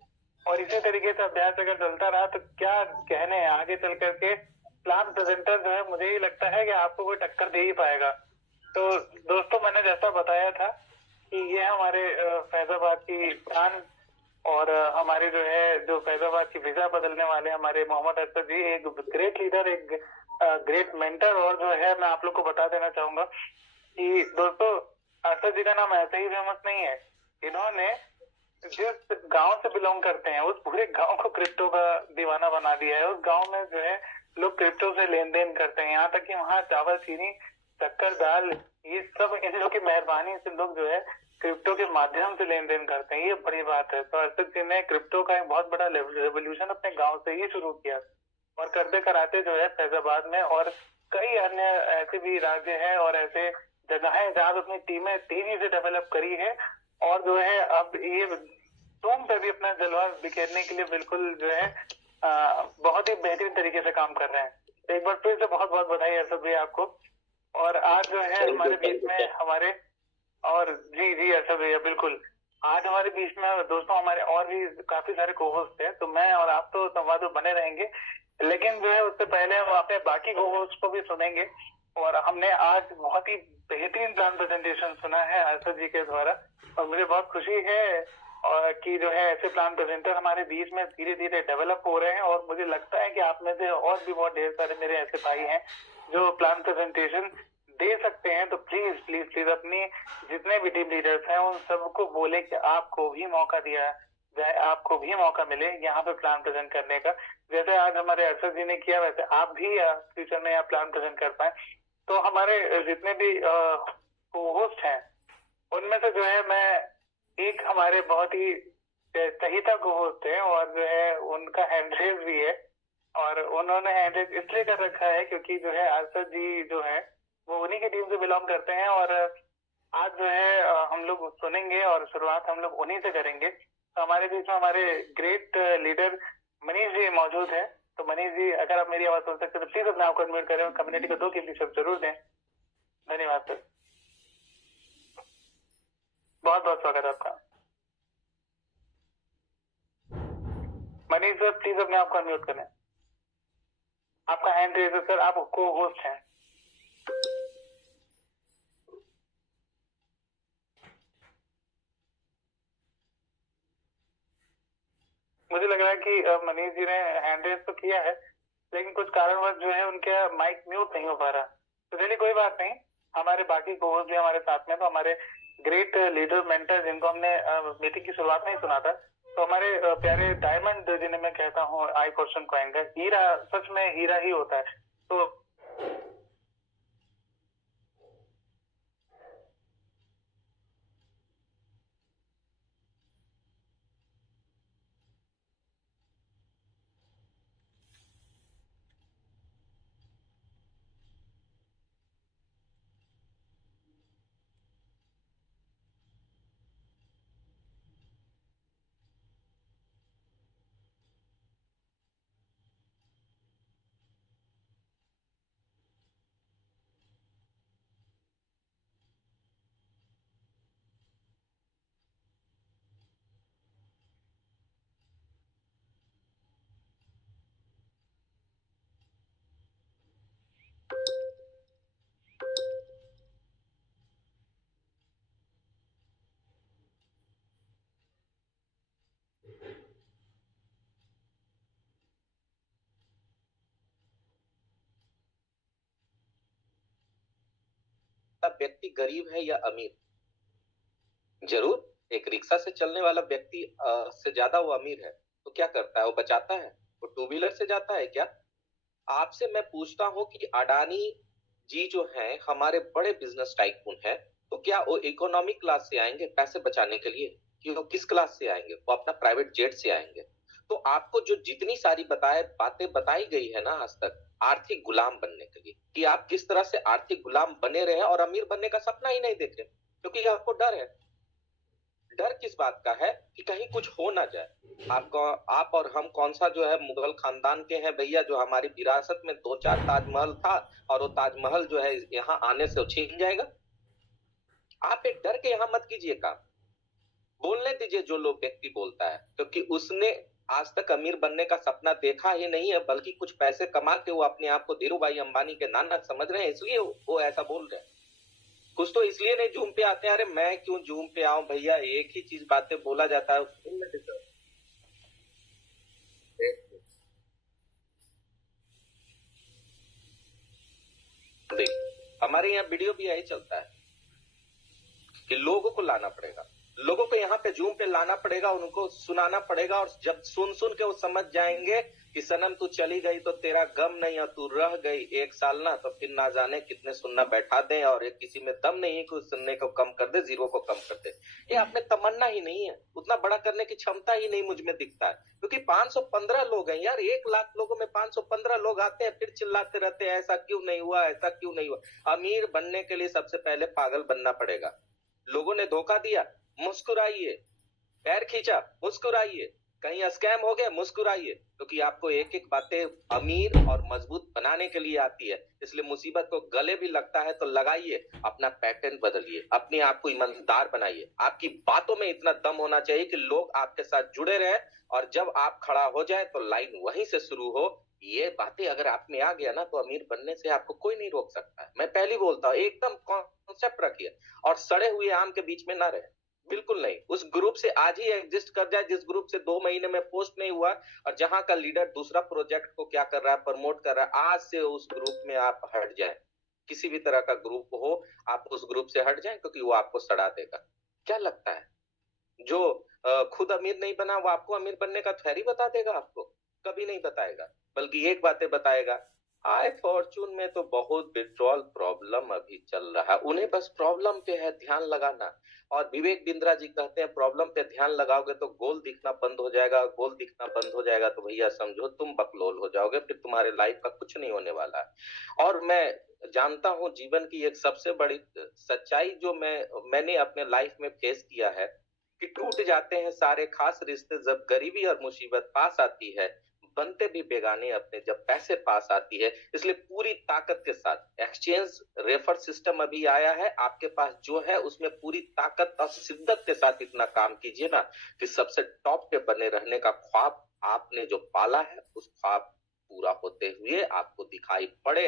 और इसी तरीके से अभ्यास अगर चलता रहा तो क्या कहने हैं, आगे चल करके प्लान प्रेजेंटर जो है मुझे ही लगता है कि आपको कोई टक्कर दे ही पाएगा। तो दोस्तों, मैंने जैसा बताया था कि ये हमारे फैजाबाद की प्लान और हमारे जो है जो फैजाबाद की वीजा बदलने वाले हमारे मोहम्मद अरशद जी, एक ग्रेट लीडर, एक ग्रेट मेंटर। और जो है मैं आप लोग को बता देना चाहूंगा कि दोस्तों अरशद जी का नाम ऐसे ही फेमस नहीं है। इन्होंने जिस गांव से बिलोंग करते हैं उस पूरे गांव को क्रिप्टो का दीवाना बना दिया है। उस गांव में जो है लोग क्रिप्टो से लेन देन करते हैं, यहाँ तक कि वहाँ चावल, चीनी, शक्कर, दाल, ये सब इन लोग की मेहरबानी से लोग जो है क्रिप्टो के माध्यम से लेन देन करते हैं। ये बड़ी बात है। तो अर्षद जी ने क्रिप्टो का एक बहुत बड़ा रेवोल्यूशन अपने गांव से ही शुरू किया और करते कराते जो है फैजाबाद में और कई अन्य ऐसे भी राज्य हैं और ऐसे जगह है जहाँ अपनी टीमें तेजी से डेवलप करी है और जो है अब ये धूम पे भी अपना जलवा बिखेरने के लिए बिल्कुल जो है बहुत ही बेहतरीन तरीके से काम कर रहे हैं। एक बार फिर से बहुत बहुत बधाई अर्षद भाई आपको। और आज जो है हमारे बीच में हमारे और जी अर्षद भैया बिल्कुल, आज हमारे बीच में दोस्तों हमारे और भी काफी सारे को-होस्ट हैं, तो मैं और आप तो संवाद में बने रहेंगे, लेकिन जो है उससे पहले हम अपने बाकी को-होस्ट को भी सुनेंगे। और हमने आज बहुत ही बेहतरीन प्लान प्रेजेंटेशन सुना है अर्षद जी के द्वारा और मुझे बहुत खुशी है और कि जो है ऐसे प्लान प्रेजेंटर हमारे बीच में धीरे धीरे डेवलप हो रहे हैं और मुझे लगता है कि आप में से और भी बहुत ढेर सारे मेरे ऐसे भाई हैं जो प्लान प्रेजेंटेशन दे सकते हैं। तो प्लीज प्लीज प्लीज अपनी जितने भी टीम लीडर्स हैं उन सबको बोले कि आपको भी मौका दिया जाए, आपको भी मौका मिले यहाँ पे प्लान प्रेजेंट करने का। जैसे आज हमारे अर्षद जी ने किया वैसे आप भी फ्यूचर में आप प्लान प्रेजेंट कर पाए। तो हमारे जितने भी होस्ट हैं उनमें से जो है मैं एक हमारे बहुत ही चहीता को होस्ट है और जो है उनका हैंडरेज भी है और उन्होंने हैंडरेज इसलिए कर रखा है क्योंकि जो है अर्षद जी जो है वो उन्हीं की टीम से बिलोंग करते हैं और आज जो है हम लोग सुनेंगे और शुरुआत हम लोग उन्हीं से करेंगे। तो हमारे बीच में हमारे ग्रेट लीडर मनीष जी मौजूद है। तो मनीष जी अगर आप मेरी आवाज सुन सकते तो प्लीज अपने आप को अनम्यूट करें और कम्युनिटी को 2 कीमती शब्द जरूर दें। धन्यवाद सर, बहुत बहुत स्वागत आपका। मनीष सर प्लीज अपने आप को अनम्यूट करें, आपका हैंड रेज है सर, आप को होस्ट हैं। मुझे लग रहा है कि मनीष जी ने हैंड रेज तो किया है लेकिन कुछ कारणवश जो है उनके माइक म्यूट नहीं हो पा रहा। तो चलिए कोई बात नहीं, हमारे बाकी कोच भी हमारे साथ में, तो हमारे ग्रेट लीडर मेंटर जिनको हमने मीटिंग की शुरुआत में ही सुना था, तो हमारे प्यारे डायमंड जिन्हें मैं कहता हूँ आई क्वेश्चन कॉइन का हीरा, सच में हीरा ही होता है। तो व्यक्ति गरीब है या अमीर, जरूर एक रिक्शा से चलने वाला व्यक्ति से ज्यादा वो अमीर है तो क्या करता है, वो बचाता है, वो 2 व्हीलर से जाता है क्या? आपसे मैं पूछता हूं कि अडानी जी जो हैं हमारे बड़े बिजनेस टाइकून हैं, तो क्या वो इकोनॉमिक क्लास से आएंगे पैसे बचाने के लिए कि वो किस क्लास से आएंगे? वो अपना प्राइवेट जेट से आएंगे। तो आपको जो जितनी सारी बातें बताई गई है ना आज तक आर्थिक गुलाम बनने के लिए, कि आप किस तरह से आर्थिक गुलाम बने रहे और अमीर बनने का सपना ही नहीं देखे, क्योंकि आपको डर है। डर किस बात का है कि कहीं कुछ हो ना जाए। आप और हम कौन सा जो है मुगल खानदान के हैं भैया, जो हमारी विरासत में 2-4 ताजमहल था और वो ताजमहल जो है यहाँ आने से छीन जाएगा। आप एक डर के यहाँ मत कीजिए काम, बोलने दीजिए जो लोग व्यक्ति बोलता है, क्योंकि उसने आज तक अमीर बनने का सपना देखा ही नहीं है, बल्कि कुछ पैसे कमा के वो अपने आप को धीरू भाई अंबानी के नाना समझ रहे हैं, इसलिए वो ऐसा बोल रहे हैं। कुछ तो इसलिए नहीं जूम पे आते हैं। अरे मैं क्यों जूम पे आऊं भैया, एक ही चीज बातें बोला जाता है। देख हमारे यहाँ वीडियो भी यही चलता है कि लोगों को लाना पड़ेगा, लोगों को यहाँ पे जूम पे लाना पड़ेगा, उनको सुनाना पड़ेगा, और जब सुन सुन के वो समझ जाएंगे कि सनम तू चली गई तो तेरा गम नहीं है, तू रह गई 1 साल ना, तो फिर ना जाने कितने सुनना बैठा दें, और एक किसी में दम नहीं है कि सुनने को कम कर दे, 0 को कम कर दे। ये आपने तमन्ना ही नहीं है, उतना बड़ा करने की क्षमता ही नहीं मुझ में दिखता है, क्योंकि 515 लोग हैं यार, 1 लाख लोगों में 515 लोग आते हैं, फिर चिल्लाते रहते हैं ऐसा क्यों नहीं हुआ, ऐसा क्यों नहीं हुआ। अमीर बनने के लिए सबसे पहले पागल बनना पड़ेगा। लोगों ने धोखा दिया, मुस्कुराइए, पैर खींचा, मुस्कुराइए, कहीं स्कैम हो गया, मुस्कुराइए, क्योंकि आपको एक एक बातें अमीर और मजबूत बनाने के लिए आती है। इसलिए मुसीबत को गले भी लगता है तो लगाइए, अपना पैटर्न बदलिए, अपने आप को ईमानदार बनाइए। आपकी बातों में इतना दम होना चाहिए कि लोग आपके साथ जुड़े रहे, और जब आप खड़ा हो जाए तो लाइन वहीं से शुरू हो। ये बातें अगर आप में आ गया ना, तो अमीर बनने से आपको कोई नहीं रोक सकता है। मैं पहली बोलता हूँ, एकदम कॉन्सेप्ट रखिए, और सड़े हुए आम के बीच में ना रहे, बिल्कुल नहीं। उस ग्रुप से आज ही एग्जिस्ट कर जाए जिस ग्रुप से 2 महीने में पोस्ट नहीं हुआ, और जहां का लीडर दूसरा प्रोजेक्ट को क्या कर रहा है, प्रमोट कर रहा है, आज से उस ग्रुप में आप हट जाए। किसी भी तरह का ग्रुप हो, आप उस ग्रुप से हट जाए, क्योंकि वो आपको सड़ा देगा। क्या लगता है, जो खुद अमीर नहीं बना वो आपको अमीर बनने का थ्योरी बता देगा? आपको कभी नहीं बताएगा, बल्कि एक बातें बताएगा, आई फॉर्चून में तो बहुत विड्रॉल प्रॉब्लम अभी चल रहा है, उन्हें बस प्रॉब्लम पे है ध्यान लगाना। और विवेक बिंद्रा जी कहते हैं प्रॉब्लम पे ध्यान लगाओगे तो गोल दिखना बंद हो जाएगा, गोल दिखना बंद हो जाएगा तो भैया समझो तुम बकलोल हो जाओगे, फिर तुम्हारे लाइफ का कुछ नहीं होने वाला है। और मैं जानता हूं जीवन की एक सबसे बड़ी सच्चाई जो मैंने अपने लाइफ में फेस किया है, कि टूट जाते हैं सारे खास रिश्ते जब गरीबी और मुसीबत पास आती है, बनते भी बेगाने अपने जब पैसे पास आती है। इसलिए पूरी ताकत के साथ एक्सचेंज रेफर सिस्टम अभी आया है, आपके पास जो है उसमें पूरी ताकत और शिद्दत के साथ इतना काम कीजिए ना, कि सबसे टॉप पे बने रहने का ख्वाब आपने जो पाला है, उस ख्वाब पूरा होते हुए आपको दिखाई पड़े,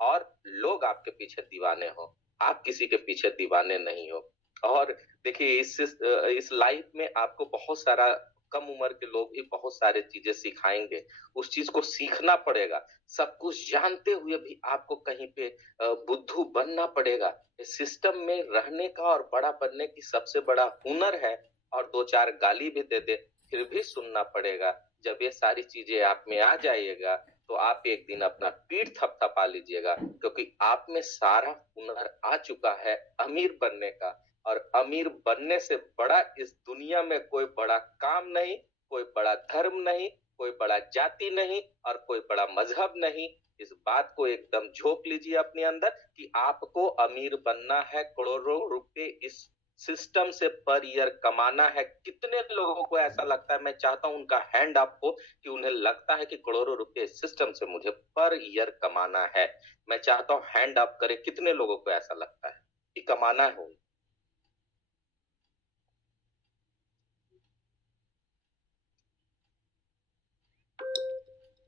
और लोग आपके पीछे दीवाने हो, आप किसी के पीछे दीवाने नहीं हो। और देखिए इस लाइफ में आपको बहुत सारा, कम उम्र के लोग भी बहुत सारे चीजें सिखाएंगे, उस चीज को सीखना पड़ेगा। सब कुछ जानते हुए भी आपको कहीं पे बुद्धू बनना पड़ेगा। इस सिस्टम में रहने का और बड़ा बनने की सबसे बड़ा हुनर है, और 2-4 गाली भी दे दे फिर भी सुनना पड़ेगा। जब ये सारी चीजें आप में आ जाइएगा तो आप एक दिन अपना पीठ थपथपा लीजिएगा, क्योंकि आप में सारा हुनर आ चुका है अमीर बनने का। और अमीर बनने से बड़ा इस दुनिया में कोई बड़ा काम नहीं, कोई बड़ा धर्म नहीं, कोई बड़ा जाति नहीं, और कोई बड़ा मजहब नहीं। इस बात को एकदम झोंक लीजिए अपने अंदर कि आपको अमीर बनना है, करोड़ों रुपए इस सिस्टम से पर ईयर कमाना है। कितने लोगों को ऐसा लगता है, मैं चाहता हूं उनका हैंड अप हो कि उन्हें लगता है कि करोड़ों रुपए इस सिस्टम से मुझे पर ईयर कमाना है। मैं चाहता हूं हैंड अप करे, कितने लोगों को ऐसा लगता है कि कमाना है?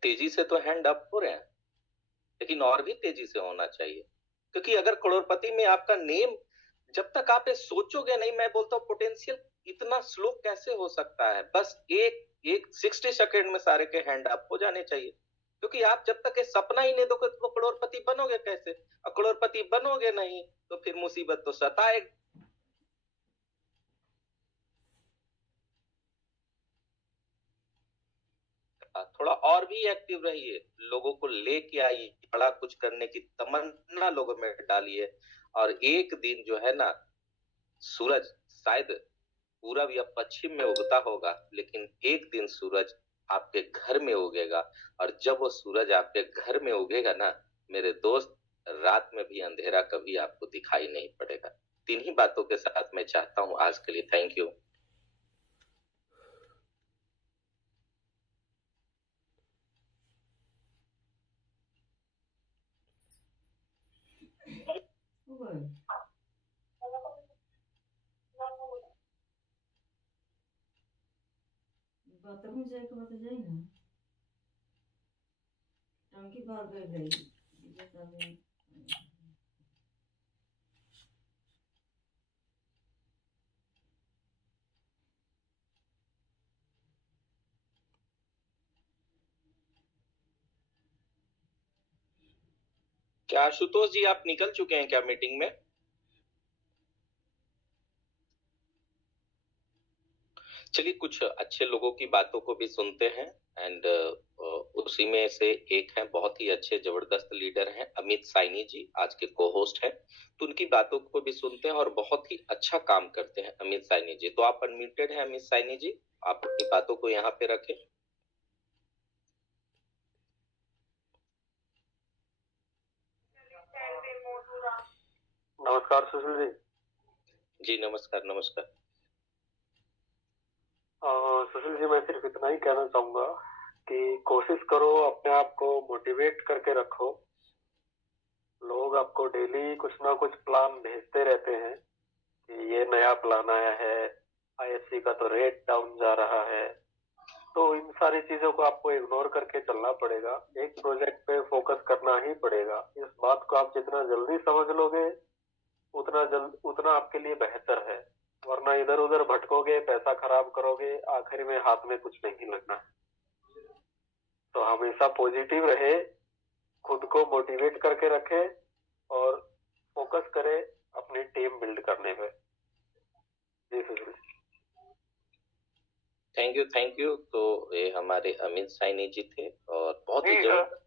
तेजी से तो हैंड अप हो रहे हैं, लेकिन और भी तेजी से होना चाहिए, क्योंकि अगर करोड़पति में आपका नेम, जब तक आप ये सोचोगे नहीं, मैं बोलता हूँ पोटेंशियल इतना स्लो कैसे हो सकता है। बस एक 60 सेकंड में सारे के हैंड अप हो जाने चाहिए, क्योंकि आप जब तक ये सपना ही नहीं दोगे तो करोड़पति बनोगे कैसे? और करोड़पति बनोगे नहीं तो फिर मुसीबत तो सताएगी। थोड़ा और भी एक्टिव रहिए, लोगों को लेके आइए, बड़ा कुछ करने की तमन्ना लोगों में डालिए। और एक दिन जो है ना, सूरज शायद पूरब या पश्चिम में उगता होगा, लेकिन एक दिन सूरज आपके घर में उगेगा। और जब वो सूरज आपके घर में उगेगा ना मेरे दोस्त, रात में भी अंधेरा कभी आपको दिखाई नहीं पड़ेगा। 3 ही बातों के साथ मैं चाहता हूं आज के लिए थैंक यू। बाथरूम जाए के बाद जाई ना, टंकी भर गई रही। क्या आशुतोष जी आप निकल चुके हैं क्या मीटिंग में? चलिए कुछ अच्छे लोगों की बातों को भी सुनते हैं एंड उसी में से एक हैं, बहुत ही अच्छे जबरदस्त लीडर हैं, अमित साइनी जी आज के को होस्ट हैं। तो उनकी बातों को भी सुनते हैं और बहुत ही अच्छा काम करते हैं अमित साइनी जी। तो आप अनम्यूटेड हैं अमित साइनी जी, आप अपनी बातों को यहाँ पे रखें। नमस्कार सुशील जी। जी नमस्कार नमस्कार। सुशील जी, मैं सिर्फ इतना ही कहना चाहूंगा कि कोशिश करो अपने आप को मोटिवेट करके रखो। लोग आपको डेली कुछ ना कुछ प्लान भेजते रहते हैं कि ये नया प्लान आया है, आईएफसी का तो रेट डाउन जा रहा है। तो इन सारी चीजों को आपको इग्नोर करके चलना पड़ेगा, एक प्रोजेक्ट पे फोकस करना ही पड़ेगा। इस बात को आप जितना जल्दी समझ लोगे उतना आपके लिए बेहतर है, वरना इधर उधर भटकोगे, पैसा खराब करोगे, आखिर में हाथ में कुछ नहीं लगना है। तो हमेशा पॉजिटिव रहे, खुद को मोटिवेट करके रखे और फोकस करे अपनी टीम बिल्ड करने पे। जी सुशील। Thank you. तो ये हमारे अमित साइनी जी थे और बहुत ही जी जबरदस्त।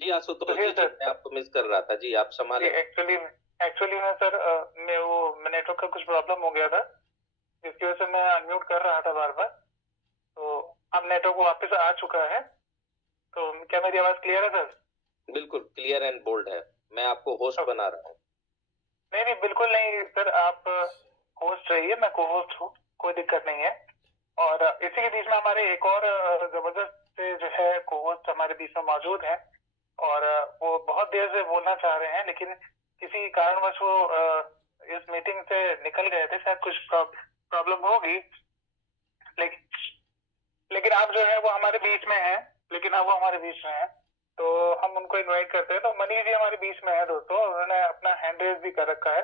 जी आशुतोष जी, मैं आपको मिस कर रहा था जी, आप संभाले। एक्चुअली मैं सर मैं नेटवर्क का कुछ प्रॉब्लम हो गया था, जिसकी वजह से मैं अनम्यूट कर रहा था बार बार। तो अब नेटवर्क वापस आ चुका है। तो क्या मेरी आवाज क्लियर है सर? बिल्कुल क्लियर एंड बोल्ड है। मैं आपको होस्ट बना रहा हूँ। नहीं बिल्कुल नहीं सर, आप होस्ट रहिए, मैं को होस्ट हूँ, कोई दिक्कत नहीं है। और इसी के बीच में हमारे एक और जबरदस्त से जो है को होस्ट हमारे बीच में मौजूद है और वो बहुत देर से बोलना चाह रहे हैं, लेकिन किसी कारणवश वो इस मीटिंग से निकल गए थे, शायद कुछ प्रॉब्लम होगी। लेकिन आप जो है वो हमारे बीच में है, तो हम उनको इनवाइट करते हैं। तो मनीष जी हमारे बीच में है दोस्तों, उन्होंने अपना हैंड रेज भी कर रखा है।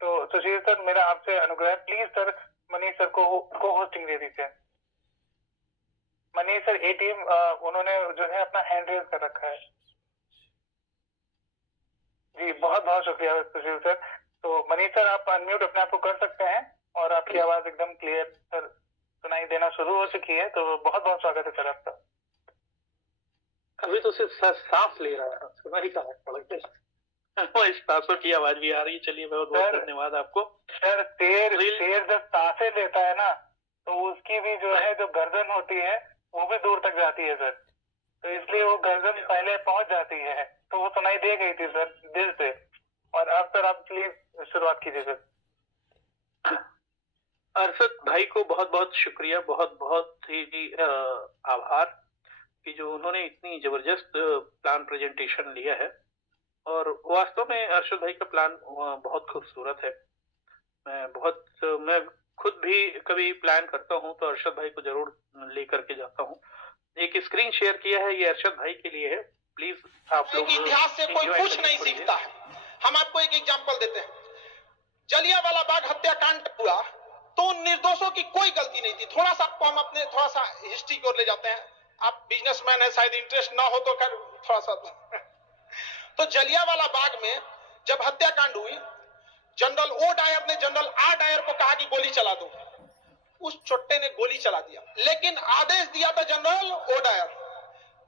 तो सुशील सर, मेरा आपसे अनुग्रह, प्लीज सर मनीष सर को होस्टिंग दे दीजिए। मनीष सर ए टीम, उन्होंने जो है अपना हैंड रेज कर रखा है। जी बहुत बहुत शुक्रिया सुशील सर। तो मनीष सर आप अनम्यूट अपने आप को कर सकते हैं और आपकी आवाज एकदम क्लियर सर सुनाई देना शुरू हो चुकी है। तो बहुत बहुत स्वागत है सर आपका। अभी तो सिर्फ साफ ले रहा है, सुना ही कहा स्टाफों की आवाज भी आ रही है। चलिए बहुत बहुत धन्यवाद आपको सर। शेर जब सांसें लेता है ना, तो उसकी भी जो है जो गर्दन होती है वो भी दूर तक जाती है सर। तो इसलिए वो गर्दन पहले पहुंच जाती है, तो वो सुनाई दे गई थी सर दिल से। और अब सर आप प्लीज शुरुआत कीजिए सर। अरशद भाई को बहुत बहुत शुक्रिया, बहुत बहुत ही आभार कि जो उन्होंने इतनी जबरदस्त प्लान प्रेजेंटेशन लिया है। और वास्तव में अरशद भाई का प्लान बहुत खूबसूरत है। मैं खुद भी कभी प्लान करता हूं तो अरशद भाई को जरूर लेकर के जाता हूं। एक स्क्रीन शेयर किया है, ये अरशद भाई के लिए है, प्लीज आप लोग। इतिहास से कोई कुछ नहीं सीखता है। हम आपको एक एग्जांपल देते हैं। जलियांवाला बाग हत्याकांड हुआ तो उन निर्दोषों की कोई गलती नहीं थी। थोड़ा सा आपको हम अपने थोड़ा सा हिस्ट्री की ओर ले जाते हैं। आप बिजनेसमैन है, शायद इंटरेस्ट ना हो तो खैर थोड़ा सा तो जलियांवाला बाग में जब हत्याकांड हुई, जनरल ओ डायर ने जनरल आर डायर को कहा कि गोली चला दो। उस चोट्टे ने गोली चला दिया, लेकिन आदेश दिया था जनरल ओ डायर।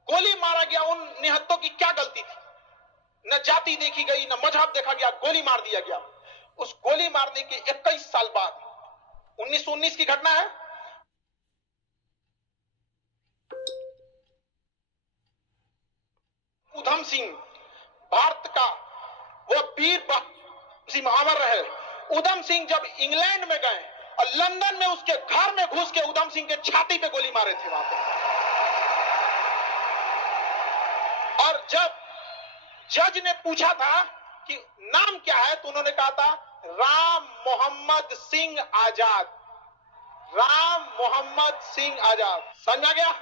गोली मारा गया। उन निहत्तों की क्या गलती थी? न जाति देखी गई, न मजहब देखा गया, गोली मार दिया गया। उस गोली मारने के 21 साल बाद 1919 की घटना है। उधम सिंह भारत का वो वीर अमर रहे। उधम सिंह जब इंग्लैंड में गए और लंदन में उसके घर में घुस के उधम सिंह के छाती पे गोली मारे थे वहां पे। और जब जज ने पूछा था कि नाम क्या है, तो उन्होंने कहा था राम मोहम्मद सिंह आजाद। राम मोहम्मद सिंह आजाद। समझा गया?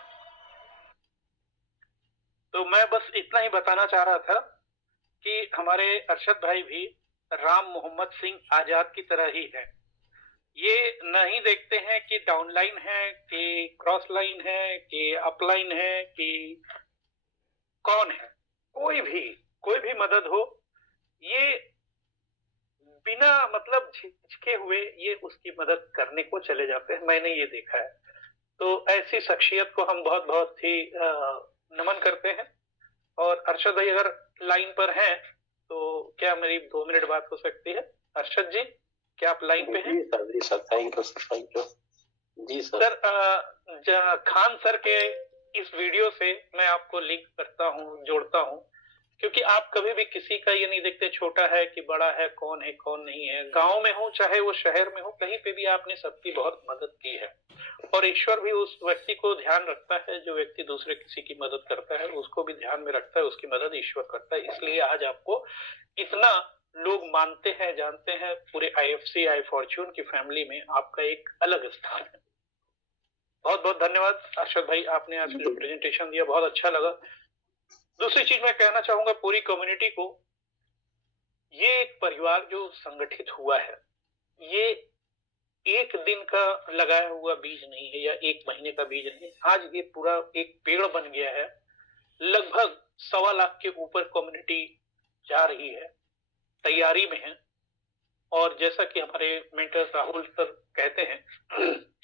तो मैं बस इतना ही बताना चाह रहा था कि हमारे अरशद भाई भी राम मोहम्मद सिंह आजाद की तरह ही है। ये नहीं देखते हैं कि डाउन लाइन है कि क्रॉस लाइन है कि अप लाइन है कि कौन है। कोई भी मदद हो, ये बिना मतलब झिझके हुए ये उसकी मदद करने को चले जाते हैं, मैंने ये देखा है। तो ऐसी शख्सियत को हम बहुत बहुत ही नमन करते हैं। और अरशद भाई अगर लाइन पर हैं तो क्या मेरी 2 मिनट बात हो सकती है? अरशद जी, क्या आप लाइन पे हैं? जी sir, thank you sir, thank you जी सर। सर खान सर के इस वीडियो से मैं आपको लिंक करता हूँ, जोड़ता हूँ, क्योंकि आप कभी भी किसी का ये नहीं देखते छोटा है कि बड़ा है, कौन नहीं है। गांव में हो चाहे वो शहर में हो, कहीं पे भी आपने सबकी बहुत मदद की है और ईश्वर भी उस व्यक्ति को ध्यान रखता है। जो व्यक्ति दूसरे किसी की मदद करता है उसको भी ध्यान में रखता है, उसकी मदद ईश्वर करता है। इसलिए आज आपको इतना लोग मानते हैं, जानते हैं। पूरे IFC आई फॉर्च्यून की फैमिली में आपका एक अलग स्थान है। बहुत बहुत धन्यवाद अरशद भाई, आपने आज जो प्रेजेंटेशन दिया बहुत अच्छा लगा। दूसरी चीज मैं कहना चाहूंगा पूरी कम्युनिटी को, ये एक परिवार जो संगठित हुआ है, ये एक दिन का लगाया हुआ बीज नहीं है या एक महीने का बीज नहीं है। आज ये पूरा एक पेड़ बन गया है। लगभग 1.25 लाख के ऊपर कम्युनिटी जा रही है, तैयारी में है। और जैसा कि हमारे मेंटर राहुल सर कहते हैं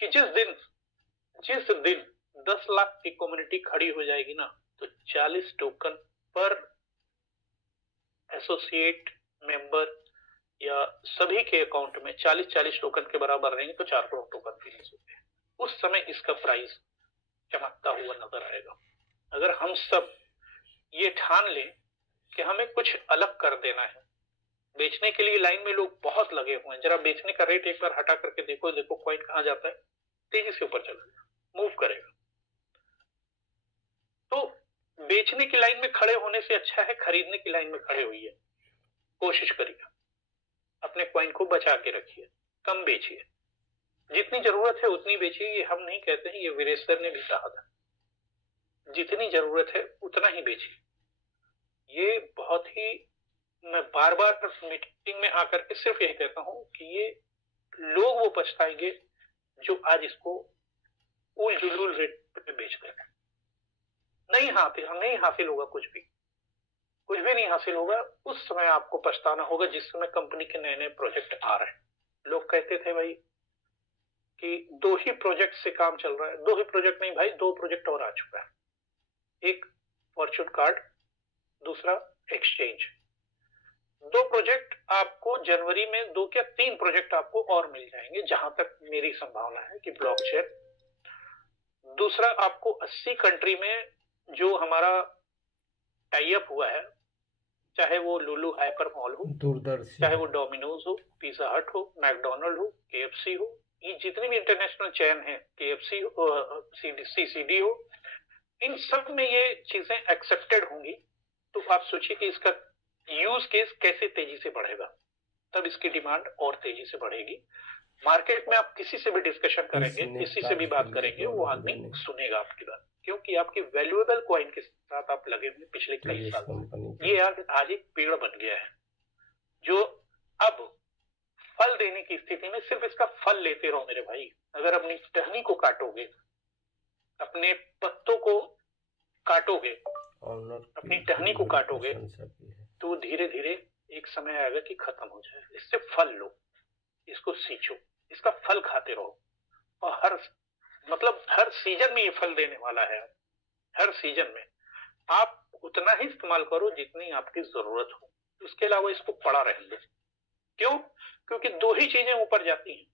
कि जिस दिन 10 लाख की कम्युनिटी खड़ी हो जाएगी ना, तो 40 टोकन पर एसोसिएट मेंबर या सभी के अकाउंट में 40 टोकन के बराबर रहेंगे तो 4 करोड़ टोकन रिलीज होते हैं। उस समय इसका प्राइस चमकता हुआ नजर आएगा। अगर हम सब ये ठान लें कि हमें कुछ अलग कर देना है। बेचने के लिए लाइन में लोग बहुत लगे हुए हैं। जरा बेचने का रेट एक बार हटा करके देखो कॉइन कहां जाता है, तेजी से ऊपर चला जाएगा, मूव करेगा। तो बेचने की लाइन में खड़े होने से अच्छा है खरीदने की लाइन में खड़े होइए। कोशिश करिए, अपने कॉइन को बचा के रखिए, कम बेचिए, जितनी जरूरत है उतनी बेचिए। ये हम नहीं कहते हैं, ये वीरेश सर ने भी कहा था, जितनी जरूरत है उतना ही बेचिए। ये बहुत ही, मैं बार बार मीटिंग में आकर के सिर्फ यही कहता हूं कि ये लोग वो पछताएंगे जो आज इसको उल जुलूल रेट पे बेच रहे हैं। नहीं हासिल होगा, कुछ भी नहीं हासिल होगा। उस समय आपको पछताना होगा जिस समय कंपनी के नए प्रोजेक्ट आ रहे हैं। लोग कहते थे भाई कि 2 ही प्रोजेक्ट से काम चल रहा है। 2 ही प्रोजेक्ट नहीं भाई, 2 प्रोजेक्ट और आ चुका है। एक फॉर्च्यून कार्ड, दूसरा एक्सचेंज। 2 प्रोजेक्ट आपको जनवरी में, 2 क्या 3 प्रोजेक्ट आपको और मिल जाएंगे जहां तक मेरी संभावना है कि ब्लॉकचेन। दूसरा, आपको 80 कंट्री में जो हमारा टाई अप हुआ है, चाहे वो लुलु हाइपर मॉल हो, चाहे वो डोमिनोज हो, पिज्जा हट हो, मैकडोनल्ड हो, KFC हो, ये जितनी भी इंटरनेशनल चेन है, KFC हो, CCD हो, इन सब में ये चीजें एक्सेप्टेड होंगी। तो आप सोचिए कि इसका यूज केस कैसे तेजी से बढ़ेगा, तब इसकी डिमांड और तेजी से बढ़ेगी। मार्केट में आप किसी से भी डिस्कशन करेंगे, किसी से भी बात करेंगे, वो आदमी सुनेगा आपकी बात, क्योंकि आपकी वैल्यूएबल कॉइन के साथ आप लगे हुए पिछले कई साल। ये आज एक पेड़ बन गया है जो अब फल देने की स्थिति में, सिर्फ इसका फल लेते रहो मेरे भाई। अगर अपनी टहनी को काटोगे, अपने पत्तों को काटोगे, अपनी टहनी को काटोगे, तो धीरे धीरे एक समय आएगा कि खत्म हो जाए। इससे फल लो, इसको सींचो, इसका फल खाते रहो। और हर सीजन में ये फल देने वाला है। हर सीजन में आप उतना ही इस्तेमाल करो जितनी आपकी जरूरत हो, उसके अलावा इसको पड़ा रहने दो। क्यों? क्योंकि 2 ही चीजें ऊपर जाती हैं।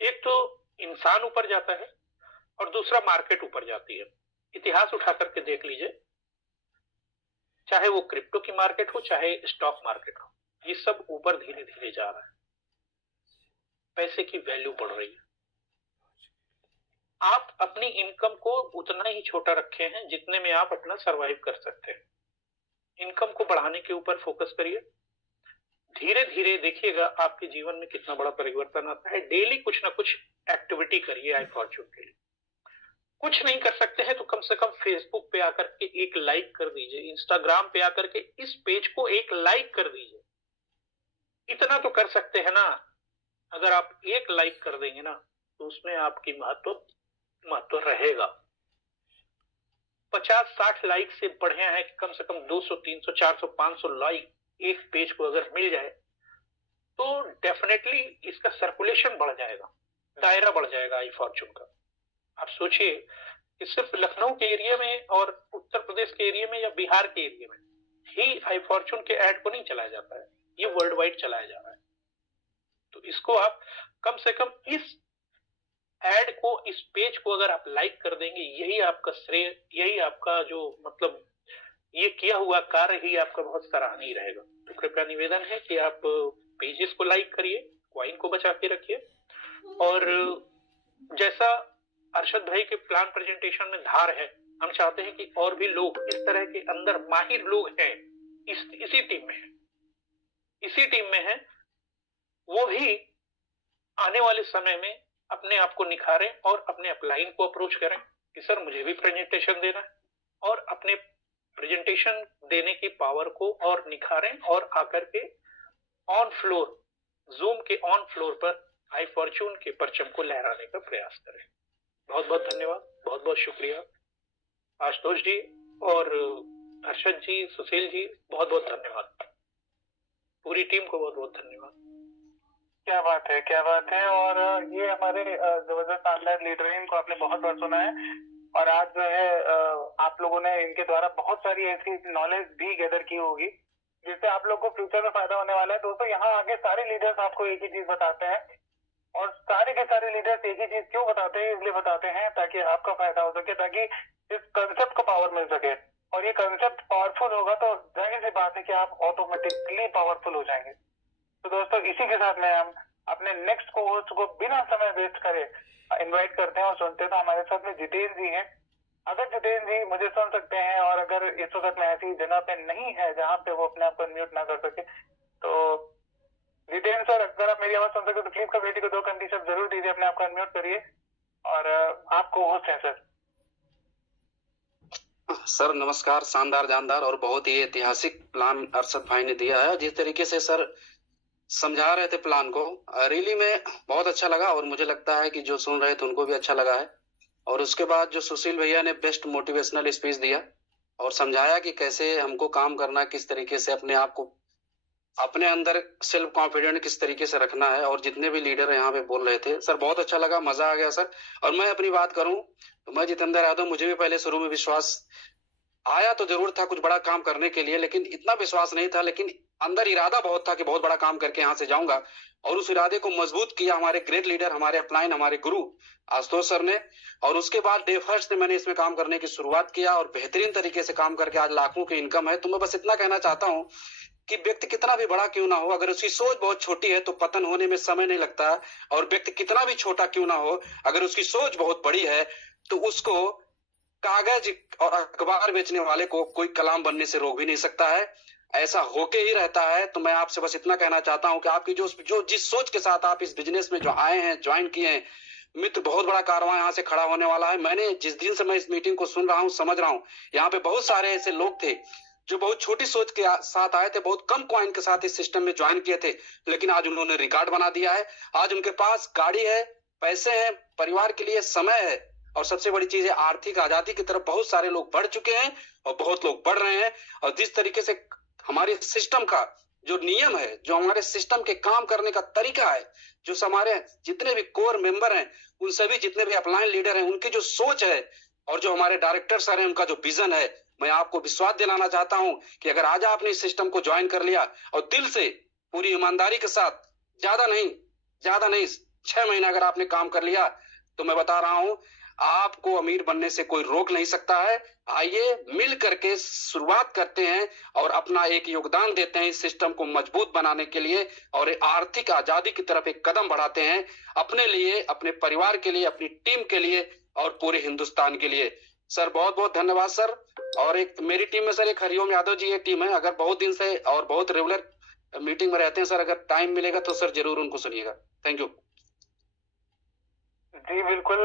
एक तो इंसान ऊपर जाता है और दूसरा मार्केट ऊपर जाती है। इतिहास उठा करके देख लीजिए, चाहे वो क्रिप्टो की मार्केट हो, चाहे स्टॉक मार्केट हो, ये सब ऊपर धीरे धीरे जा रहा है। पैसे की वैल्यू बढ़ रही है। आप अपनी इनकम को उतना ही छोटा रखे हैं जितने में आप अपना सरवाइव कर सकते हैं। इनकम को बढ़ाने के ऊपर फोकस करिए। धीरे धीरे देखिएगा आपके जीवन में कितना बड़ा परिवर्तन आता है। डेली कुछ ना कुछ एक्टिविटी करिए आई फॉर्च्यून के लिए। कुछ नहीं कर सकते हैं तो कम से कम फेसबुक पे आकर के एक लाइक कर दीजिए, इंस्टाग्राम पे आकर के इस पेज को एक लाइक कर दीजिए। इतना तो कर सकते हैं ना। अगर आप एक लाइक कर देंगे ना तो उसमें आपकी महत्व रहेगा। 50-60 लाइक से बढ़िया है कि कम से कम 200, 300, 400, 500 लाइक एक पेज को अगर मिल जाए डेफिनेटली इसका सर्कुलेशन बढ़ जाएगा, दायरा बढ़ जाएगा आई फॉर्चून का। आप सोचिए कि सिर्फ लखनऊ के एरिया में और उत्तर प्रदेश के एरिया में या बिहार के एरिया में ही आई फॉर्चून के ऐड को नहीं चलाया जाता है, ये वर्ल्ड वाइड चलाया जा रहा है। तो इसको आप कम से कम इस ऐड को, इस पेज को अगर आप लाइक कर देंगे, यही आपका श्रेय, यही आपका जो मतलब ये किया हुआ कार्य ही आपका बहुत सराहनीय रहेगा। तो कृपया निवेदन है कि आप पेजेस को लाइक करिए, कॉइन को बचा के रखिए, और जैसा अरशद भाई के प्लान प्रेजेंटेशन में धार है, हम चाहते हैं कि और भी लोग इस तरह के अंदर माहिर लोग हैं, इसी टीम में हैं, वो भी आने वाले समय में अपने आप को निखारें और अपने अपलाइन को अप्रोच करें कि सर मुझे भी प्रेजेंटेशन देना है, और अपने प्रेजेंटेशन देने की पावर को और निखारें और आकर के ऑन फ्लोर, जूम के ऑन फ्लोर पर आई फॉर्चून के परचम को लहराने का प्रयास करें। बहुत बहुत धन्यवाद, बहुत बहुत शुक्रिया आशुतोष जी और हर्षद जी, सुशील जी, बहुत बहुत धन्यवाद। पूरी टीम को बहुत बहुत धन्यवाद। क्या बात है, क्या बात है। और ये हमारे जबरदस्त शानदार लीडर हैं, इनको आपने बहुत बार सुना है, और आज जो है आप लोगों ने इनके द्वारा बहुत सारी ऐसी नॉलेज भी गैदर की होगी जिससे आप लोग को फ्यूचर में फायदा होने वाला है। दोस्तों, यहाँ आगे सारे लीडर्स आपको एक ही चीज बताते हैं, और सारे के सारे लीडर्स एक ही चीज क्यों बताते हैं, इसलिए बताते हैं ताकि आपका फायदा हो सके, ताकि इस कंसेप्ट को पावर मिल सके। और ये कंसेप्ट पावरफुल होगा तो जाहिर सी बात है कि आप ऑटोमेटिकली पावरफुल हो जाएंगे। तो दोस्तों, इसी के साथ में हम अपने नेक्स्ट को होस्ट को बिना समय वेस्ट करे इनवाइट करते हैं और सुनते हैं। तो हमारे साथ में जितेंद्र जी हैं। अगर जितेंद्र जी मुझे सुन सकते हैं, और अगर इस वक्त में ऐसी जगह पे नहीं है जहाँ पे वो अपने आप को अनम्यूट ना कर सके, तो जितेंद्र सर, अगर आप मेरी आवाज सुन सके तो प्लीज कमेटी को 2 कंडीशन जरूर दीजिए, अपने आप को अनम्यूट करिए, और आपको होस्ट है सर। सर नमस्कार। शानदार, जानदार और बहुत ही ऐतिहासिक प्लान अरशद भाई ने दिया है। जिस तरीके से सर समझा रहे थे प्लान को, रियली में बहुत अच्छा लगा, और मुझे लगता है कि जो सुन रहे थे उनको भी अच्छा लगा है। और उसके बाद जो सुशील भैया ने बेस्ट मोटिवेशनल स्पीच दिया और समझाया कि कैसे हमको काम करना, किस तरीके से अपने आप को, अपने अंदर सेल्फ कॉन्फिडेंट किस तरीके से रखना है, और जितने भी लीडर यहाँ पे बोल रहे थे सर, बहुत अच्छा लगा, मजा आ गया सर। और मैं अपनी बात करूं तो मैं जितेंद्र यादव, मुझे भी पहले शुरू में विश्वास आया तो जरूर था कुछ बड़ा काम करने के लिए, लेकिन इतना विश्वास नहीं था, लेकिन अंदर इरादा बहुत था कि बहुत बड़ा काम करके यहाँ से जाऊंगा। और उस इरादे को मजबूत किया हमारे ग्रेट लीडर, हमारे अपलाइन, हमारे गुरु आशुतोष सर ने। और उसके बाद डे फर्स्ट से मैंने इसमें काम करने की शुरुआत किया, और बेहतरीन तरीके से काम करके आज लाखों की इनकम है। तो मैं बस इतना कहना चाहता हूँ कि व्यक्ति कितना भी बड़ा क्यों ना हो, अगर उसकी सोच बहुत छोटी है तो पतन होने में समय नहीं लगता। और व्यक्ति कितना भी छोटा क्यों ना हो, अगर उसकी सोच बहुत बड़ी है तो उसको कागज और अखबार बेचने वाले को कोई कलाम बनने से रोक भी नहीं सकता है। ऐसा होके ही रहता है। तो मैं आपसे बस इतना कहना चाहता हूं कि आपकी जो जिस सोच के साथ आप इस बिजनेस में जो आए हैं, ज्वाइन किए हैं, मित्र, बहुत बड़ा कारवां यहाँ से खड़ा होने वाला है। मैंने जिस दिन से मैं इस मीटिंग को सुन रहा हूँ, समझ रहा हूँ, यहाँ पे बहुत सारे ऐसे लोग थे जो बहुत छोटी सोच के साथ आए थे, बहुत कम कॉइन के साथ इस सिस्टम में ज्वाइन किए थे, लेकिन आज उन्होंने रिकॉर्ड बना दिया है। आज उनके पास गाड़ी है, पैसे हैं, परिवार के लिए समय है, और सबसे बड़ी चीज है आर्थिक आजादी की तरफ बहुत सारे लोग बढ़ चुके हैं और बहुत लोग बढ़ रहे हैं। और जिस तरीके से हमारे सिस्टम का जो नियम है, जो हमारे सिस्टम के काम करने का तरीका है, जो हमारे जितने भी कोर मेंबर हैं, उन सभी जितने भी अपलाइन लीडर हैं, उनकी जो सोच है और जो हमारे डायरेक्टर सर हैं, उनका जो विजन है, मैं आपको विश्वास दिलाना चाहता हूं कि अगर आज आपने इस सिस्टम को ज्वाइन कर लिया और दिल से पूरी ईमानदारी के साथ, ज्यादा नहीं 6 महीना अगर आपने काम कर लिया, तो मैं बता रहा हूं आपको अमीर बनने से कोई रोक नहीं सकता है। आइए मिल करके शुरुआत करते हैं और अपना एक योगदान देते हैं इस सिस्टम को मजबूत बनाने के लिए, और आर्थिक आजादी की तरफ एक कदम बढ़ाते हैं, अपने लिए, अपने परिवार के लिए, अपनी टीम के लिए और पूरे हिंदुस्तान के लिए। सर बहुत बहुत धन्यवाद सर। और एक मेरी टीम में सर एक हरिओम यादव जी एक टीम है, अगर बहुत दिन से और बहुत रेगुलर मीटिंग में रहते हैं सर, अगर टाइम मिलेगा तो सर जरूर उनको सुनिएगा। थैंक यू जी बिल्कुल।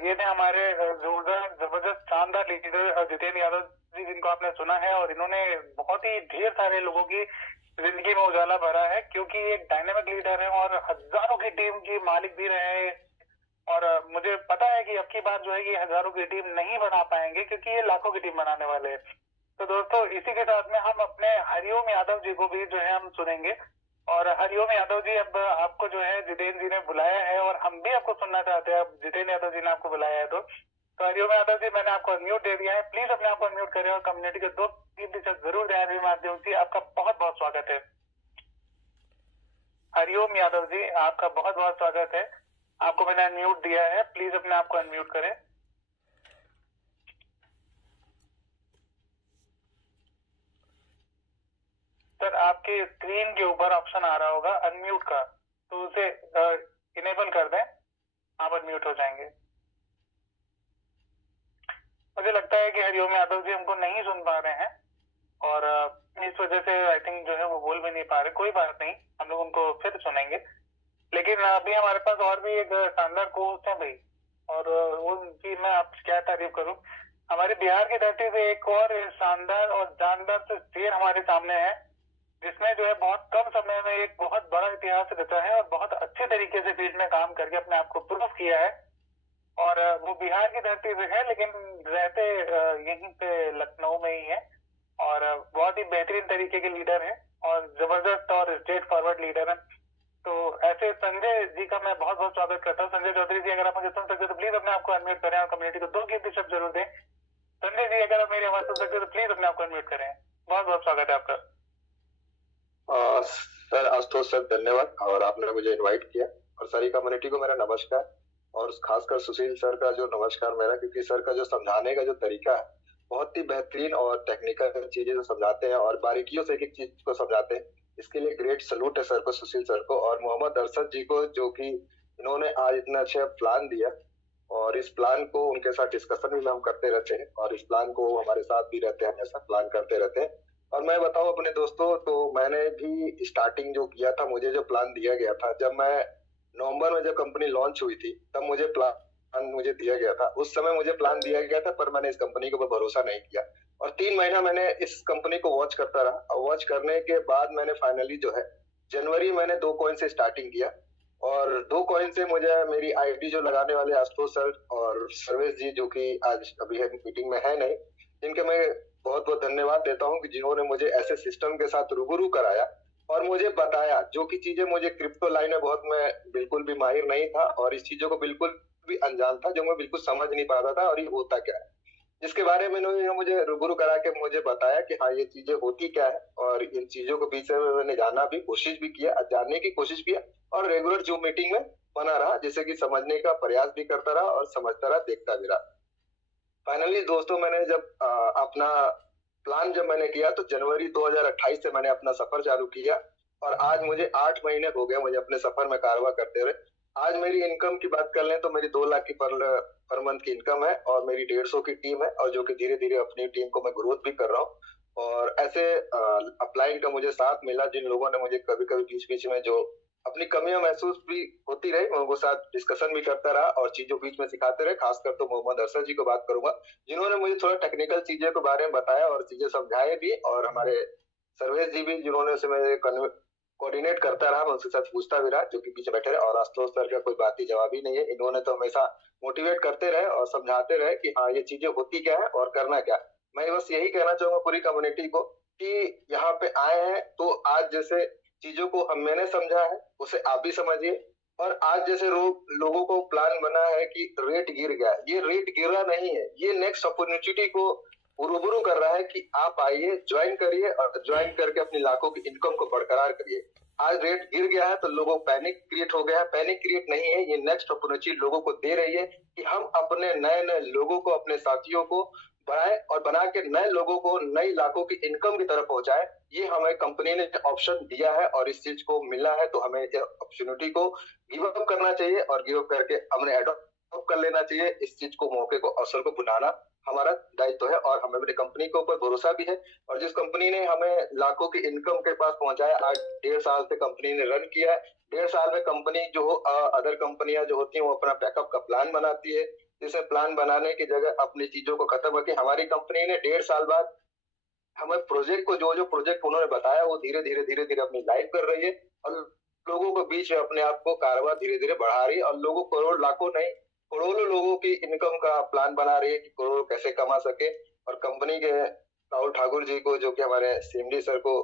ये थे हमारे जोरदार, जबरदस्त, शानदार लीडर जितेंद्र यादव जी, जिनको आपने सुना है, और इन्होंने बहुत ही ढेर सारे लोगों की जिंदगी में उजाला भरा है, क्योंकि एक डायनेमिक लीडर है और हजारों की टीम की मालिक भी रहे हैं। और मुझे पता है कि अब की बार जो है ये हजारों की टीम नहीं बना पाएंगे, क्योंकि ये लाखों की टीम बनाने वाले हैं। तो दोस्तों, इसी के साथ में हम अपने हरिओम यादव जी को भी जो है हम सुनेंगे, और हरिओम यादव जी, अब आपको जो है जितेंद्र जी ने बुलाया है और हम भी आपको सुनना चाहते हैं। अब जितेंद्र यादव जी ने आपको बुलाया है तो हरिओम यादव जी, मैंने आपको अनम्यूट दे दिया है। प्लीज अपने आप को अनम्यूट करें और कम्युनिटी के 2-3 शब्द जरूर दें अभी माध्यम से। आपका बहुत बहुत स्वागत है। हरिओम यादव जी, आपका बहुत बहुत स्वागत है। आपको मैंने अनम्यूट दिया है, प्लीज अपने आप को अनम्यूट करें। सर, आपके स्क्रीन के ऊपर ऑप्शन आ रहा होगा अनम्यूट का, तो उसे इनेबल कर दें, आप अनम्यूट हो जाएंगे। मुझे लगता है कि हरिओम यादव जी हमको नहीं सुन पा रहे हैं और इस वजह से आई थिंक जो है वो बोल भी नहीं पा रहे। कोई बात नहीं, हम लोग उनको फिर सुनेंगे। लेकिन अभी हमारे पास और भी एक शानदार कोच है भाई, और उनकी मैं आप क्या तारीफ करूं। हमारे बिहार की धरती से एक और शानदार और जानदार से शेर हमारे सामने है, जिसने जो है बहुत कम समय में एक बहुत बड़ा इतिहास रचा है और बहुत अच्छे तरीके से फील्ड में काम करके अपने आप को प्रूव किया है। और वो बिहार की धरती से है लेकिन रहते यहीं पे लखनऊ में ही है और बहुत ही बेहतरीन तरीके के लीडर है और जबरदस्त और स्ट्रेट फॉरवर्ड लीडर है। तो ऐसे संजय जी का मैं बहुत बहुत स्वागत करता हूँ। संजय चौधरी जी, अगर आप मुझे सुन सकते तो प्लीज अपने आपको अनम्यूट करें और कम्युनिटी को 2 कीमती शब्द जरूर दें। संजय जी, अगर आप मेरी आवाज सुन सकते तो प्लीज अपने आपको अनम्यूट करें। बहुत बहुत स्वागत है आपका। सर आशुतोष सर, धन्यवाद और आपने मुझे इनवाइट किया। और सारी कम्युनिटी को मेरा नमस्कार और खासकर सुशील सर का जो नमस्कार मेरा, क्योंकि सर का जो समझाने का जो तरीका है बहुत ही बेहतरीन और टेक्निकल चीजें जो समझाते हैं और बारीकियों से एक एक चीज को समझाते हैं। इसके लिए ग्रेट सलूट है सर को, सुशील सर को और मोहम्मद अरशद जी को, जो कि इन्होंने आज इतना अच्छा प्लान दिया और इस प्लान को उनके साथ डिस्कशन भी हम करते रहते हैं और इस प्लान को हमारे साथ भी रहते हैं, हमेशा प्लान करते रहते हैं। और मैं बताऊं अपने दोस्तों, तो मैंने भी स्टार्टिंग जो किया था, मुझे जो प्लान दिया गया था, जब मैं नवंबर में जब कंपनी लॉन्च हुई थी तब मुझे प्लान मुझे दिया गया था। उस समय मुझे प्लान दिया गया था पर मैंने इस कंपनी के ऊपर भरोसा नहीं किया और 3 महीना मैंने इस कंपनी को वॉच करता रहा और वॉच करने के बाद मैंने फाइनली जो है जनवरी मैंने 2 कॉइन से स्टार्टिंग किया और 2 कॉइन से मुझे मेरी आईडी जो लगाने वाले आशुतोष सर और सर्वेश जी, जो कि आज अभी है मीटिंग में है नहीं, जिनके मैं बहुत बहुत धन्यवाद देता हूँ कि जिन्होंने मुझे ऐसे सिस्टम के साथ रूबरू कराया और मुझे बताया, जो कि चीजें मुझे क्रिप्टो लाइन में बहुत मैं बिल्कुल भी माहिर नहीं था और इस चीजों को बिल्कुल भी अनजान था, जो मैं बिल्कुल समझ नहीं पा रहा था और ये होता क्या है, जिसके बारे में इन्होंने मुझे रूबरू करा के मुझे बताया कि हाँ ये चीजें होती क्या है। और इन चीजों के बीच में मैंने जानना भी कोशिश भी किया, जानने की कोशिश किया और रेगुलर जो मीटिंग में बना रहा, जिससे कि समझने का प्रयास भी करता रहा और समझता रहा, देखता भी रहा। फाइनली दोस्तों, मैंने जब अपना प्लान जब मैंने किया तो जनवरी 2028 से मैंने अपना सफर चालू किया और आज मुझे 8 महीने हो गए मुझे अपने सफर में कारवां करते हुए। आज मेरी इनकम की बात कर लें तो मेरी 2 लाख की पर मंथ की इनकम है और मेरी 150 की टीम है और जो कि धीरे धीरे अपनी टीम को मैं ग्रोथ भी कर रहा हूँ। और ऐसे अपलाइन का मुझे साथ मिला, जिन लोगों ने मुझे कभी कभी बीच बीच में जो अपनी कमियां महसूस भी होती रही, मैं उनको साथ डिस्कशन भी करता रहा और चीजों बीच में सिखाते रहे। खासकर तो मोहम्मद अरशद जी को बात करूंगा, जिन्होंने मुझे थोड़ा टेक्निकल चीजें के बारे में बताया और चीजें समझाए भी, और हमारे सर्वेश जी भी, जिन्होंने उसे मेरे कोऑर्डिनेट करता रहा, मैं उनके साथ पूछता भी रहा, जो कि पीछे बैठे रहे। और आशुतोष सर का कोई बात ही जवाब ही नहीं है, इन्होंने तो हमेशा मोटिवेट करते रहे और समझाते रहे कि हाँ ये चीजें होती क्या है और करना क्या। मैं बस यही कहना चाहूंगा पूरी कम्युनिटी को कि यहाँ पे आए हैं तो आज जैसे चीजों को मैंने समझा है उसे आप भी समझिए। और आज जैसे लोगों को प्लान बना है कि रेट गिर गया, ये रेट गिरा नहीं है, ये नेक्स्ट अपॉर्चुनिटी को रूबरू कर रहा है कि आप आइए, ज्वाइन करिए और ज्वाइन करके अपनी लाखों की इनकम को बरकरार करिए। आज रेट गिर गया है तो लोगों पैनिक क्रिएट हो गया है, पैनिक क्रिएट नहीं है, ये नेक्स्ट अपॉर्चुनिटी लोगों को दे रही है कि हम अपने नए नए लोगों को, अपने साथियों को बढ़ाएं और बना के नए लोगों को नई लाखों की इनकम की तरफ पहुंचाएं। ये हमें कंपनी ने ऑप्शन दिया है और इस चीज को मिला है, तो हमें अपॉर्चुनिटी को गिव अप करना चाहिए और गिव अप करके हमने एडॉप्ट कर लेना चाहिए। इस चीज को, मौके को, अवसर को बुलाना हमारा दायित्व है और हमें अपनी कंपनी के ऊपर भरोसा भी है। और जिस कंपनी ने हमें लाखों की इनकम के पास पहुंचाया, आज 1.5 साल से कंपनी ने रन किया है। 1.5 साल में कंपनी जो अदर कंपनियां जो होती हैं वो अपना बैकअप का प्लान बनाती है, जिसे प्लान बनाने की जगह अपनी चीजों को खत्म करके हमारी कंपनी ने 1.5 साल बाद हमें प्रोजेक्ट को, जो प्रोजेक्ट उन्होंने बताया वो धीरे धीरे अपनी लाइव कर रही है और लोगों के बीच में अपने आप को कारवां धीरे धीरे बढ़ा रही है और लोगों, करोड़ लाखों नहीं करोड़ों लोगों की इनकम का प्लान बना रही है कि करोड़ कैसे कमा सके। और कंपनी के राहुल ठाकुर जी को, जो कि हमारे सीएमडी सर को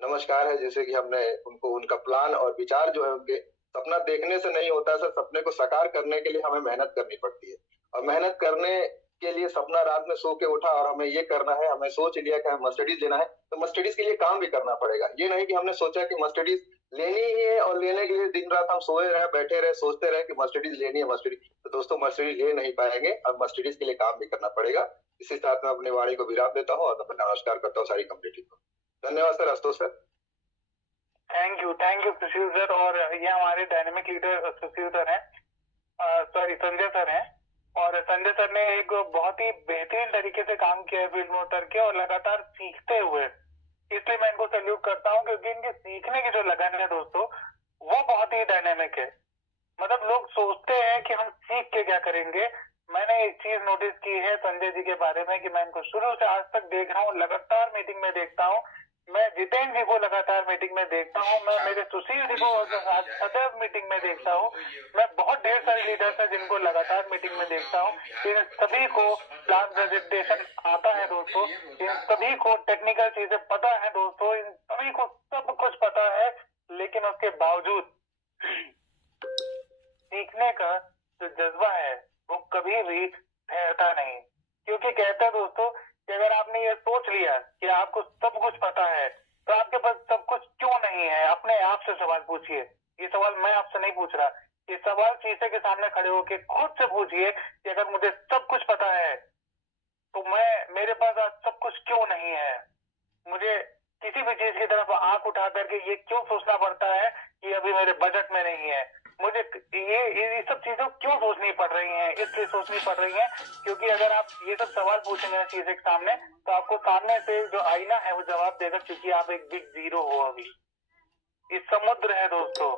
नमस्कार है, जैसे कि हमने उनको उनका प्लान और विचार जो है उनके सपना देखने से नहीं होता है सर, सपने को साकार करने के लिए हमें मेहनत करनी पड़ती है। और मेहनत करने के लिए सपना रात में सो के उठा और हमें ये करना है, हमें सोच लिया कि हमें मर्सिडीज लेना है, तो मर्सिडीज के लिए काम भी करना पड़ेगा। ये नहीं कि हमने सोचा कि मर्सिडीज लेनी ही है और लेने के लिए दिन रात हम सोए रहे, बैठे रहे, सोचते रहे कि मर्सिडीज लेनी है मर्सिडीज, तो दोस्तों मर्सिडीज ले नहीं पाएंगे और मर्सिडीज के लिए काम भी करना पड़ेगा। इसी साथ में अपनी वाणी को विराम देता हूँ और नमस्कार करता हूँ सारी कम्युनिटी को। धन्यवाद sir, Ashutosh sir. Thank you Sushil sir. और ये हमारे डायनेमिक लीडर सुशील सर हैं, सॉरी संजय सर हैं। और संजय सर ने एक बहुत ही बेहतरीन तरीके से काम किया है फील्ड में उतर के और लगातार सीखते हुए, इसलिए मैं इनको सैल्यूट करता हूँ, क्योंकि इनके सीखने की जो लगन है दोस्तों वो बहुत ही डायनेमिक है। मतलब लोग सोचते हैं कि हम सीख के क्या करेंगे। मैंने एक चीज नोटिस की है संजय जी के बारे में कि मैं इनको शुरू से आज तक देख रहा हूँ, लगातार मीटिंग में देखता हूँ। मैं जितेंद्र जी को लगातार मीटिंग में देखता हूँ, मैं मेरे सुशील जी को सदैव मीटिंग में देखता हूँ, मैं बहुत ढेर सारे लीडर्स हैं जिनको लगातार मीटिंग में देखता हूँ। इन सभी को प्लान प्रेजेंटेशन आता है दोस्तों, इन सभी को टेक्निकल चीजें पता है दोस्तों, इन सभी को सब कुछ पता है, लेकिन उसके बावजूद सीखने का जो जज्बा है वो कभी भी ठहरता नहीं। क्योंकि कहते हैं दोस्तों कि अगर आपने ये सोच लिया कि आपको सब कुछ पता है तो आपके पास सब कुछ क्यों नहीं है। अपने आप से सवाल पूछिए। ये सवाल मैं आपसे नहीं पूछ रहा, ये सवाल शीशे के सामने खड़े होकर खुद से पूछिए कि अगर मुझे सब कुछ पता है तो मेरे पास आज सब कुछ क्यों नहीं है। मुझे किसी भी चीज की तरफ आंख उठा करके ये क्यों सोचना पड़ता है कि अभी मेरे बजट में नहीं है। मुझे ये सब चीजें क्यों सोचनी पड़ रही हैं। इसलिए सोचनी पड़ रही हैं क्योंकि अगर आप ये सब सवाल पूछेंगे चीज के सामने तो आपको सामने से जो आईना है वो जवाब देगा, क्योंकि आप एक बिग जीरो हो। अभी ये समुद्र है दोस्तों,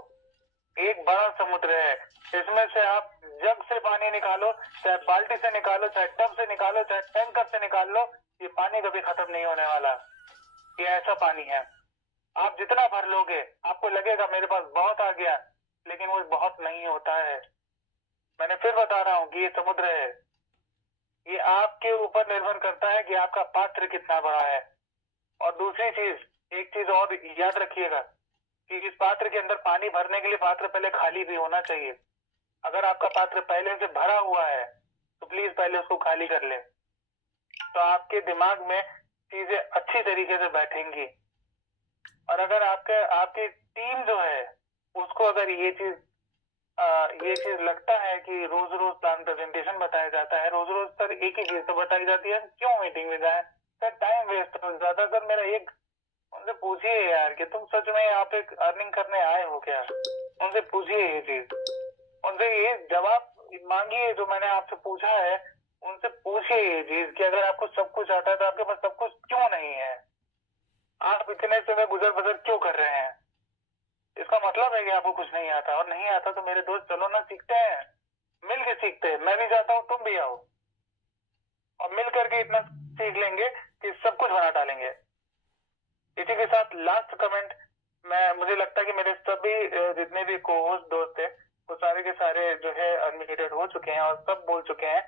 एक बड़ा समुद्र है। इसमें से आप जग से पानी निकालो, चाहे बाल्टी से निकालो, चाहे टब से निकालो, चाहे टैंकर से निकाल लो, ये पानी कभी खत्म नहीं होने वाला। ये ऐसा पानी है, आप जितना भर लोगे आपको लगेगा मेरे पास बहुत आ गया, लेकिन वो बहुत नहीं होता है। मैंने फिर बता रहा हूं कि ये समुद्र है। ये आपके ऊपर निर्भर करता है कि आपका पात्र कितना बड़ा है। और दूसरी चीज, एक चीज और याद रखिएगा कि इस पात्र के अंदर पानी भरने के लिए पात्र पहले खाली भी होना चाहिए। अगर आपका पात्र पहले से भरा हुआ है तो प्लीज पहले उसको खाली कर ले, तो आपके दिमाग में चीजें अच्छी तरीके से बैठेंगी। और अगर आपकी टीम जो है उसको अगर ये चीज लगता है कि रोज रोज प्लान प्रेजेंटेशन बताया जाता है, रोज रोज सर एक ही चीज तो बताई जाती है, क्यों मीटिंग में जाए सर, टाइम वेस्ट हो जाता है। सर मेरा एक उनसे पूछिए यार कि तुम सच में यहाँ पे अर्निंग करने आए हो क्या। उनसे पूछिए ये चीज, उनसे ये जवाब मांगिए जो मैंने आपसे पूछा है। उनसे पूछिए ये चीज कि अगर आपको सब कुछ आता है तो आपके पास सब कुछ क्यों नहीं है। आप इतने समय गुजर बसर क्यों कर रहे हैं। इसका मतलब है कि आपको कुछ नहीं आता, और नहीं आता तो मेरे दोस्त चलो ना सीखते हैं, मिल के सीखते हैं। मैं भी जाता हूँ, तुम भी आओ, और मिल करके इतना सीख लेंगे कि सब कुछ बना डालेंगे। इसी के साथ लास्ट कमेंट, मुझे लगता है कि मेरे सभी जितने भी को-होस्ट दोस्त थे वो सारे के सारे जो है अनम्यूटेड हो चुके हैं और सब बोल चुके हैं,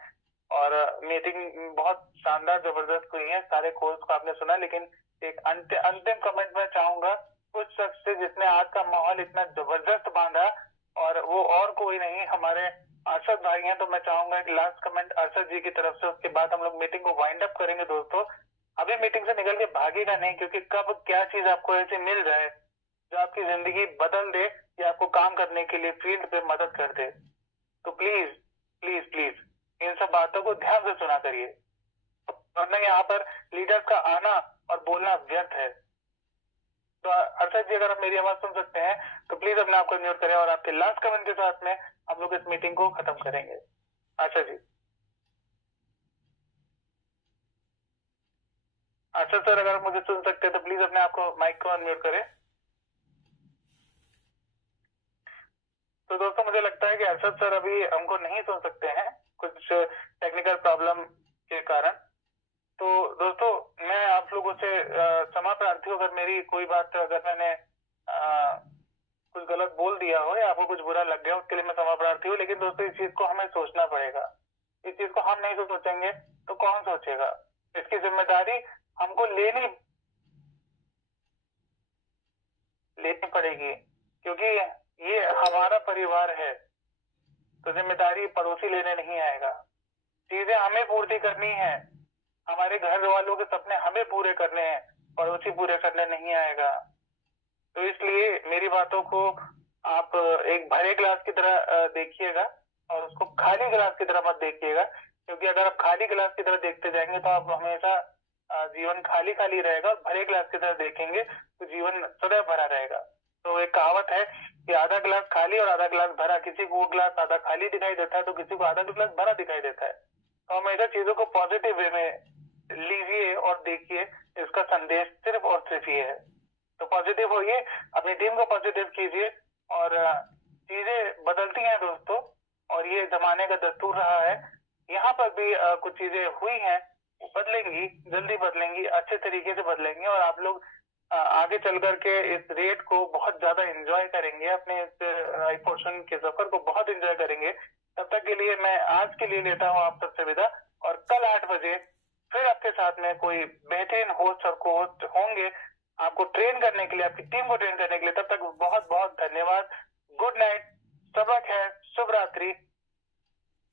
और मीटिंग बहुत शानदार जबरदस्त हुई है। सारे कोर्स को आपने सुना, लेकिन एक अंतिम कमेंट मैं चाहूंगा उस शख्स से जिसने आज का माहौल इतना जबरदस्त बांधा, और वो और कोई नहीं हमारे अरशद भाई हैं। तो मैं चाहूंगा एक लास्ट कमेंट अरशद जी की तरफ से, उसके बाद हम लोग मीटिंग को वाइंड अप करेंगे दोस्तों। अभी मीटिंग से निकल के भागेगा नहीं, क्योंकि कब क्या चीज आपको ऐसे मिल जाए जो आपकी जिंदगी बदल दे या आपको काम करने के लिए फील्ड पे मदद कर दे, तो प्लीज प्लीज प्लीज इन सब बातों को ध्यान से सुना करिए, वरना यहाँ पर लीडर्स का आना और बोलना व्यर्थ है। तो अरशद जी अगर आप मेरी आवाज सुन सकते हैं तो प्लीज अपने आप को म्यूट करें, और आपके लास्ट कमेंट के साथ में हम लोग इस मीटिंग को खत्म करेंगे। अच्छा जी, अच्छा सर अगर आप मुझे सुन सकते हैं तो प्लीज अपने आप को माइक को अनम्यूट करें। तो दोस्तों मुझे लगता है कि अरशद सर अभी हमको नहीं सुन सकते हैं कुछ टेक्निकल प्रॉब्लम के कारण। तो दोस्तों मैं आप लोगों से क्षमा प्रार्थी हूँ अगर मेरी कोई बात, अगर मैंने कुछ गलत बोल दिया हो या आपको कुछ बुरा लग गया, उसके लिए मैं क्षमा प्रार्थी हूँ। लेकिन दोस्तों इस चीज को हमें सोचना पड़ेगा, इस चीज को हम नहीं सोचेंगे तो कौन सोचेगा। इसकी जिम्मेदारी हमको लेनी लेनी पड़ेगी, क्योंकि ये हमारा परिवार है, तो जिम्मेदारी पड़ोसी लेने नहीं आएगा। चीजें हमें पूर्ति करनी है, हमारे घर वालों के सपने हमें पूरे करने हैं, पड़ोसी पूरे करने नहीं आएगा। तो इसलिए मेरी बातों को आप एक भरे गिलास की तरह देखिएगा और उसको खाली गिलास की तरह मत देखिएगा, क्योंकि अगर आप खाली गिलास की तरह देखते जाएंगे तो आप हमेशा जीवन खाली खाली रहेगा, और भरे गिलास की तरह देखेंगे तो जीवन सदैव भरा रहेगा। तो एक कहावत है कि आधा गिलास खाली और आधा गिलास भरा, किसी को वो गिलास आधा खाली दिखाई देता है तो किसी को आधा गिलास भरा दिखाई देता है। तो हमेशा चीजों को पॉजिटिव वे में लीजिए और देखिए, इसका संदेश सिर्फ और सिर्फ ये है। तो पॉजिटिव होइए, अपनी टीम को पॉजिटिव कीजिए, और चीजें बदलती हैं दोस्तों, और ये जमाने का दस्तूर रहा है। यहाँ पर भी कुछ चीजें हुई हैं, बदलेंगी, जल्दी बदलेंगी, अच्छे तरीके से बदलेंगी, और आप लोग आगे चल करके इस रेट को बहुत ज्यादा एंजॉय करेंगे, अपने इस पोर्शन के सफर को बहुत एंजॉय करेंगे। तब तक के लिए मैं आज के लिए लेता हूँ आप सबसे विदा, और कल 8 बजे फिर आपके साथ में कोई बेहतरीन होस्ट और को होस्ट होंगे आपको ट्रेन करने के लिए, आपकी टीम को ट्रेन करने के लिए। तब तक बहुत बहुत धन्यवाद। गुड नाइट, सबक है, शुभ रात्रि,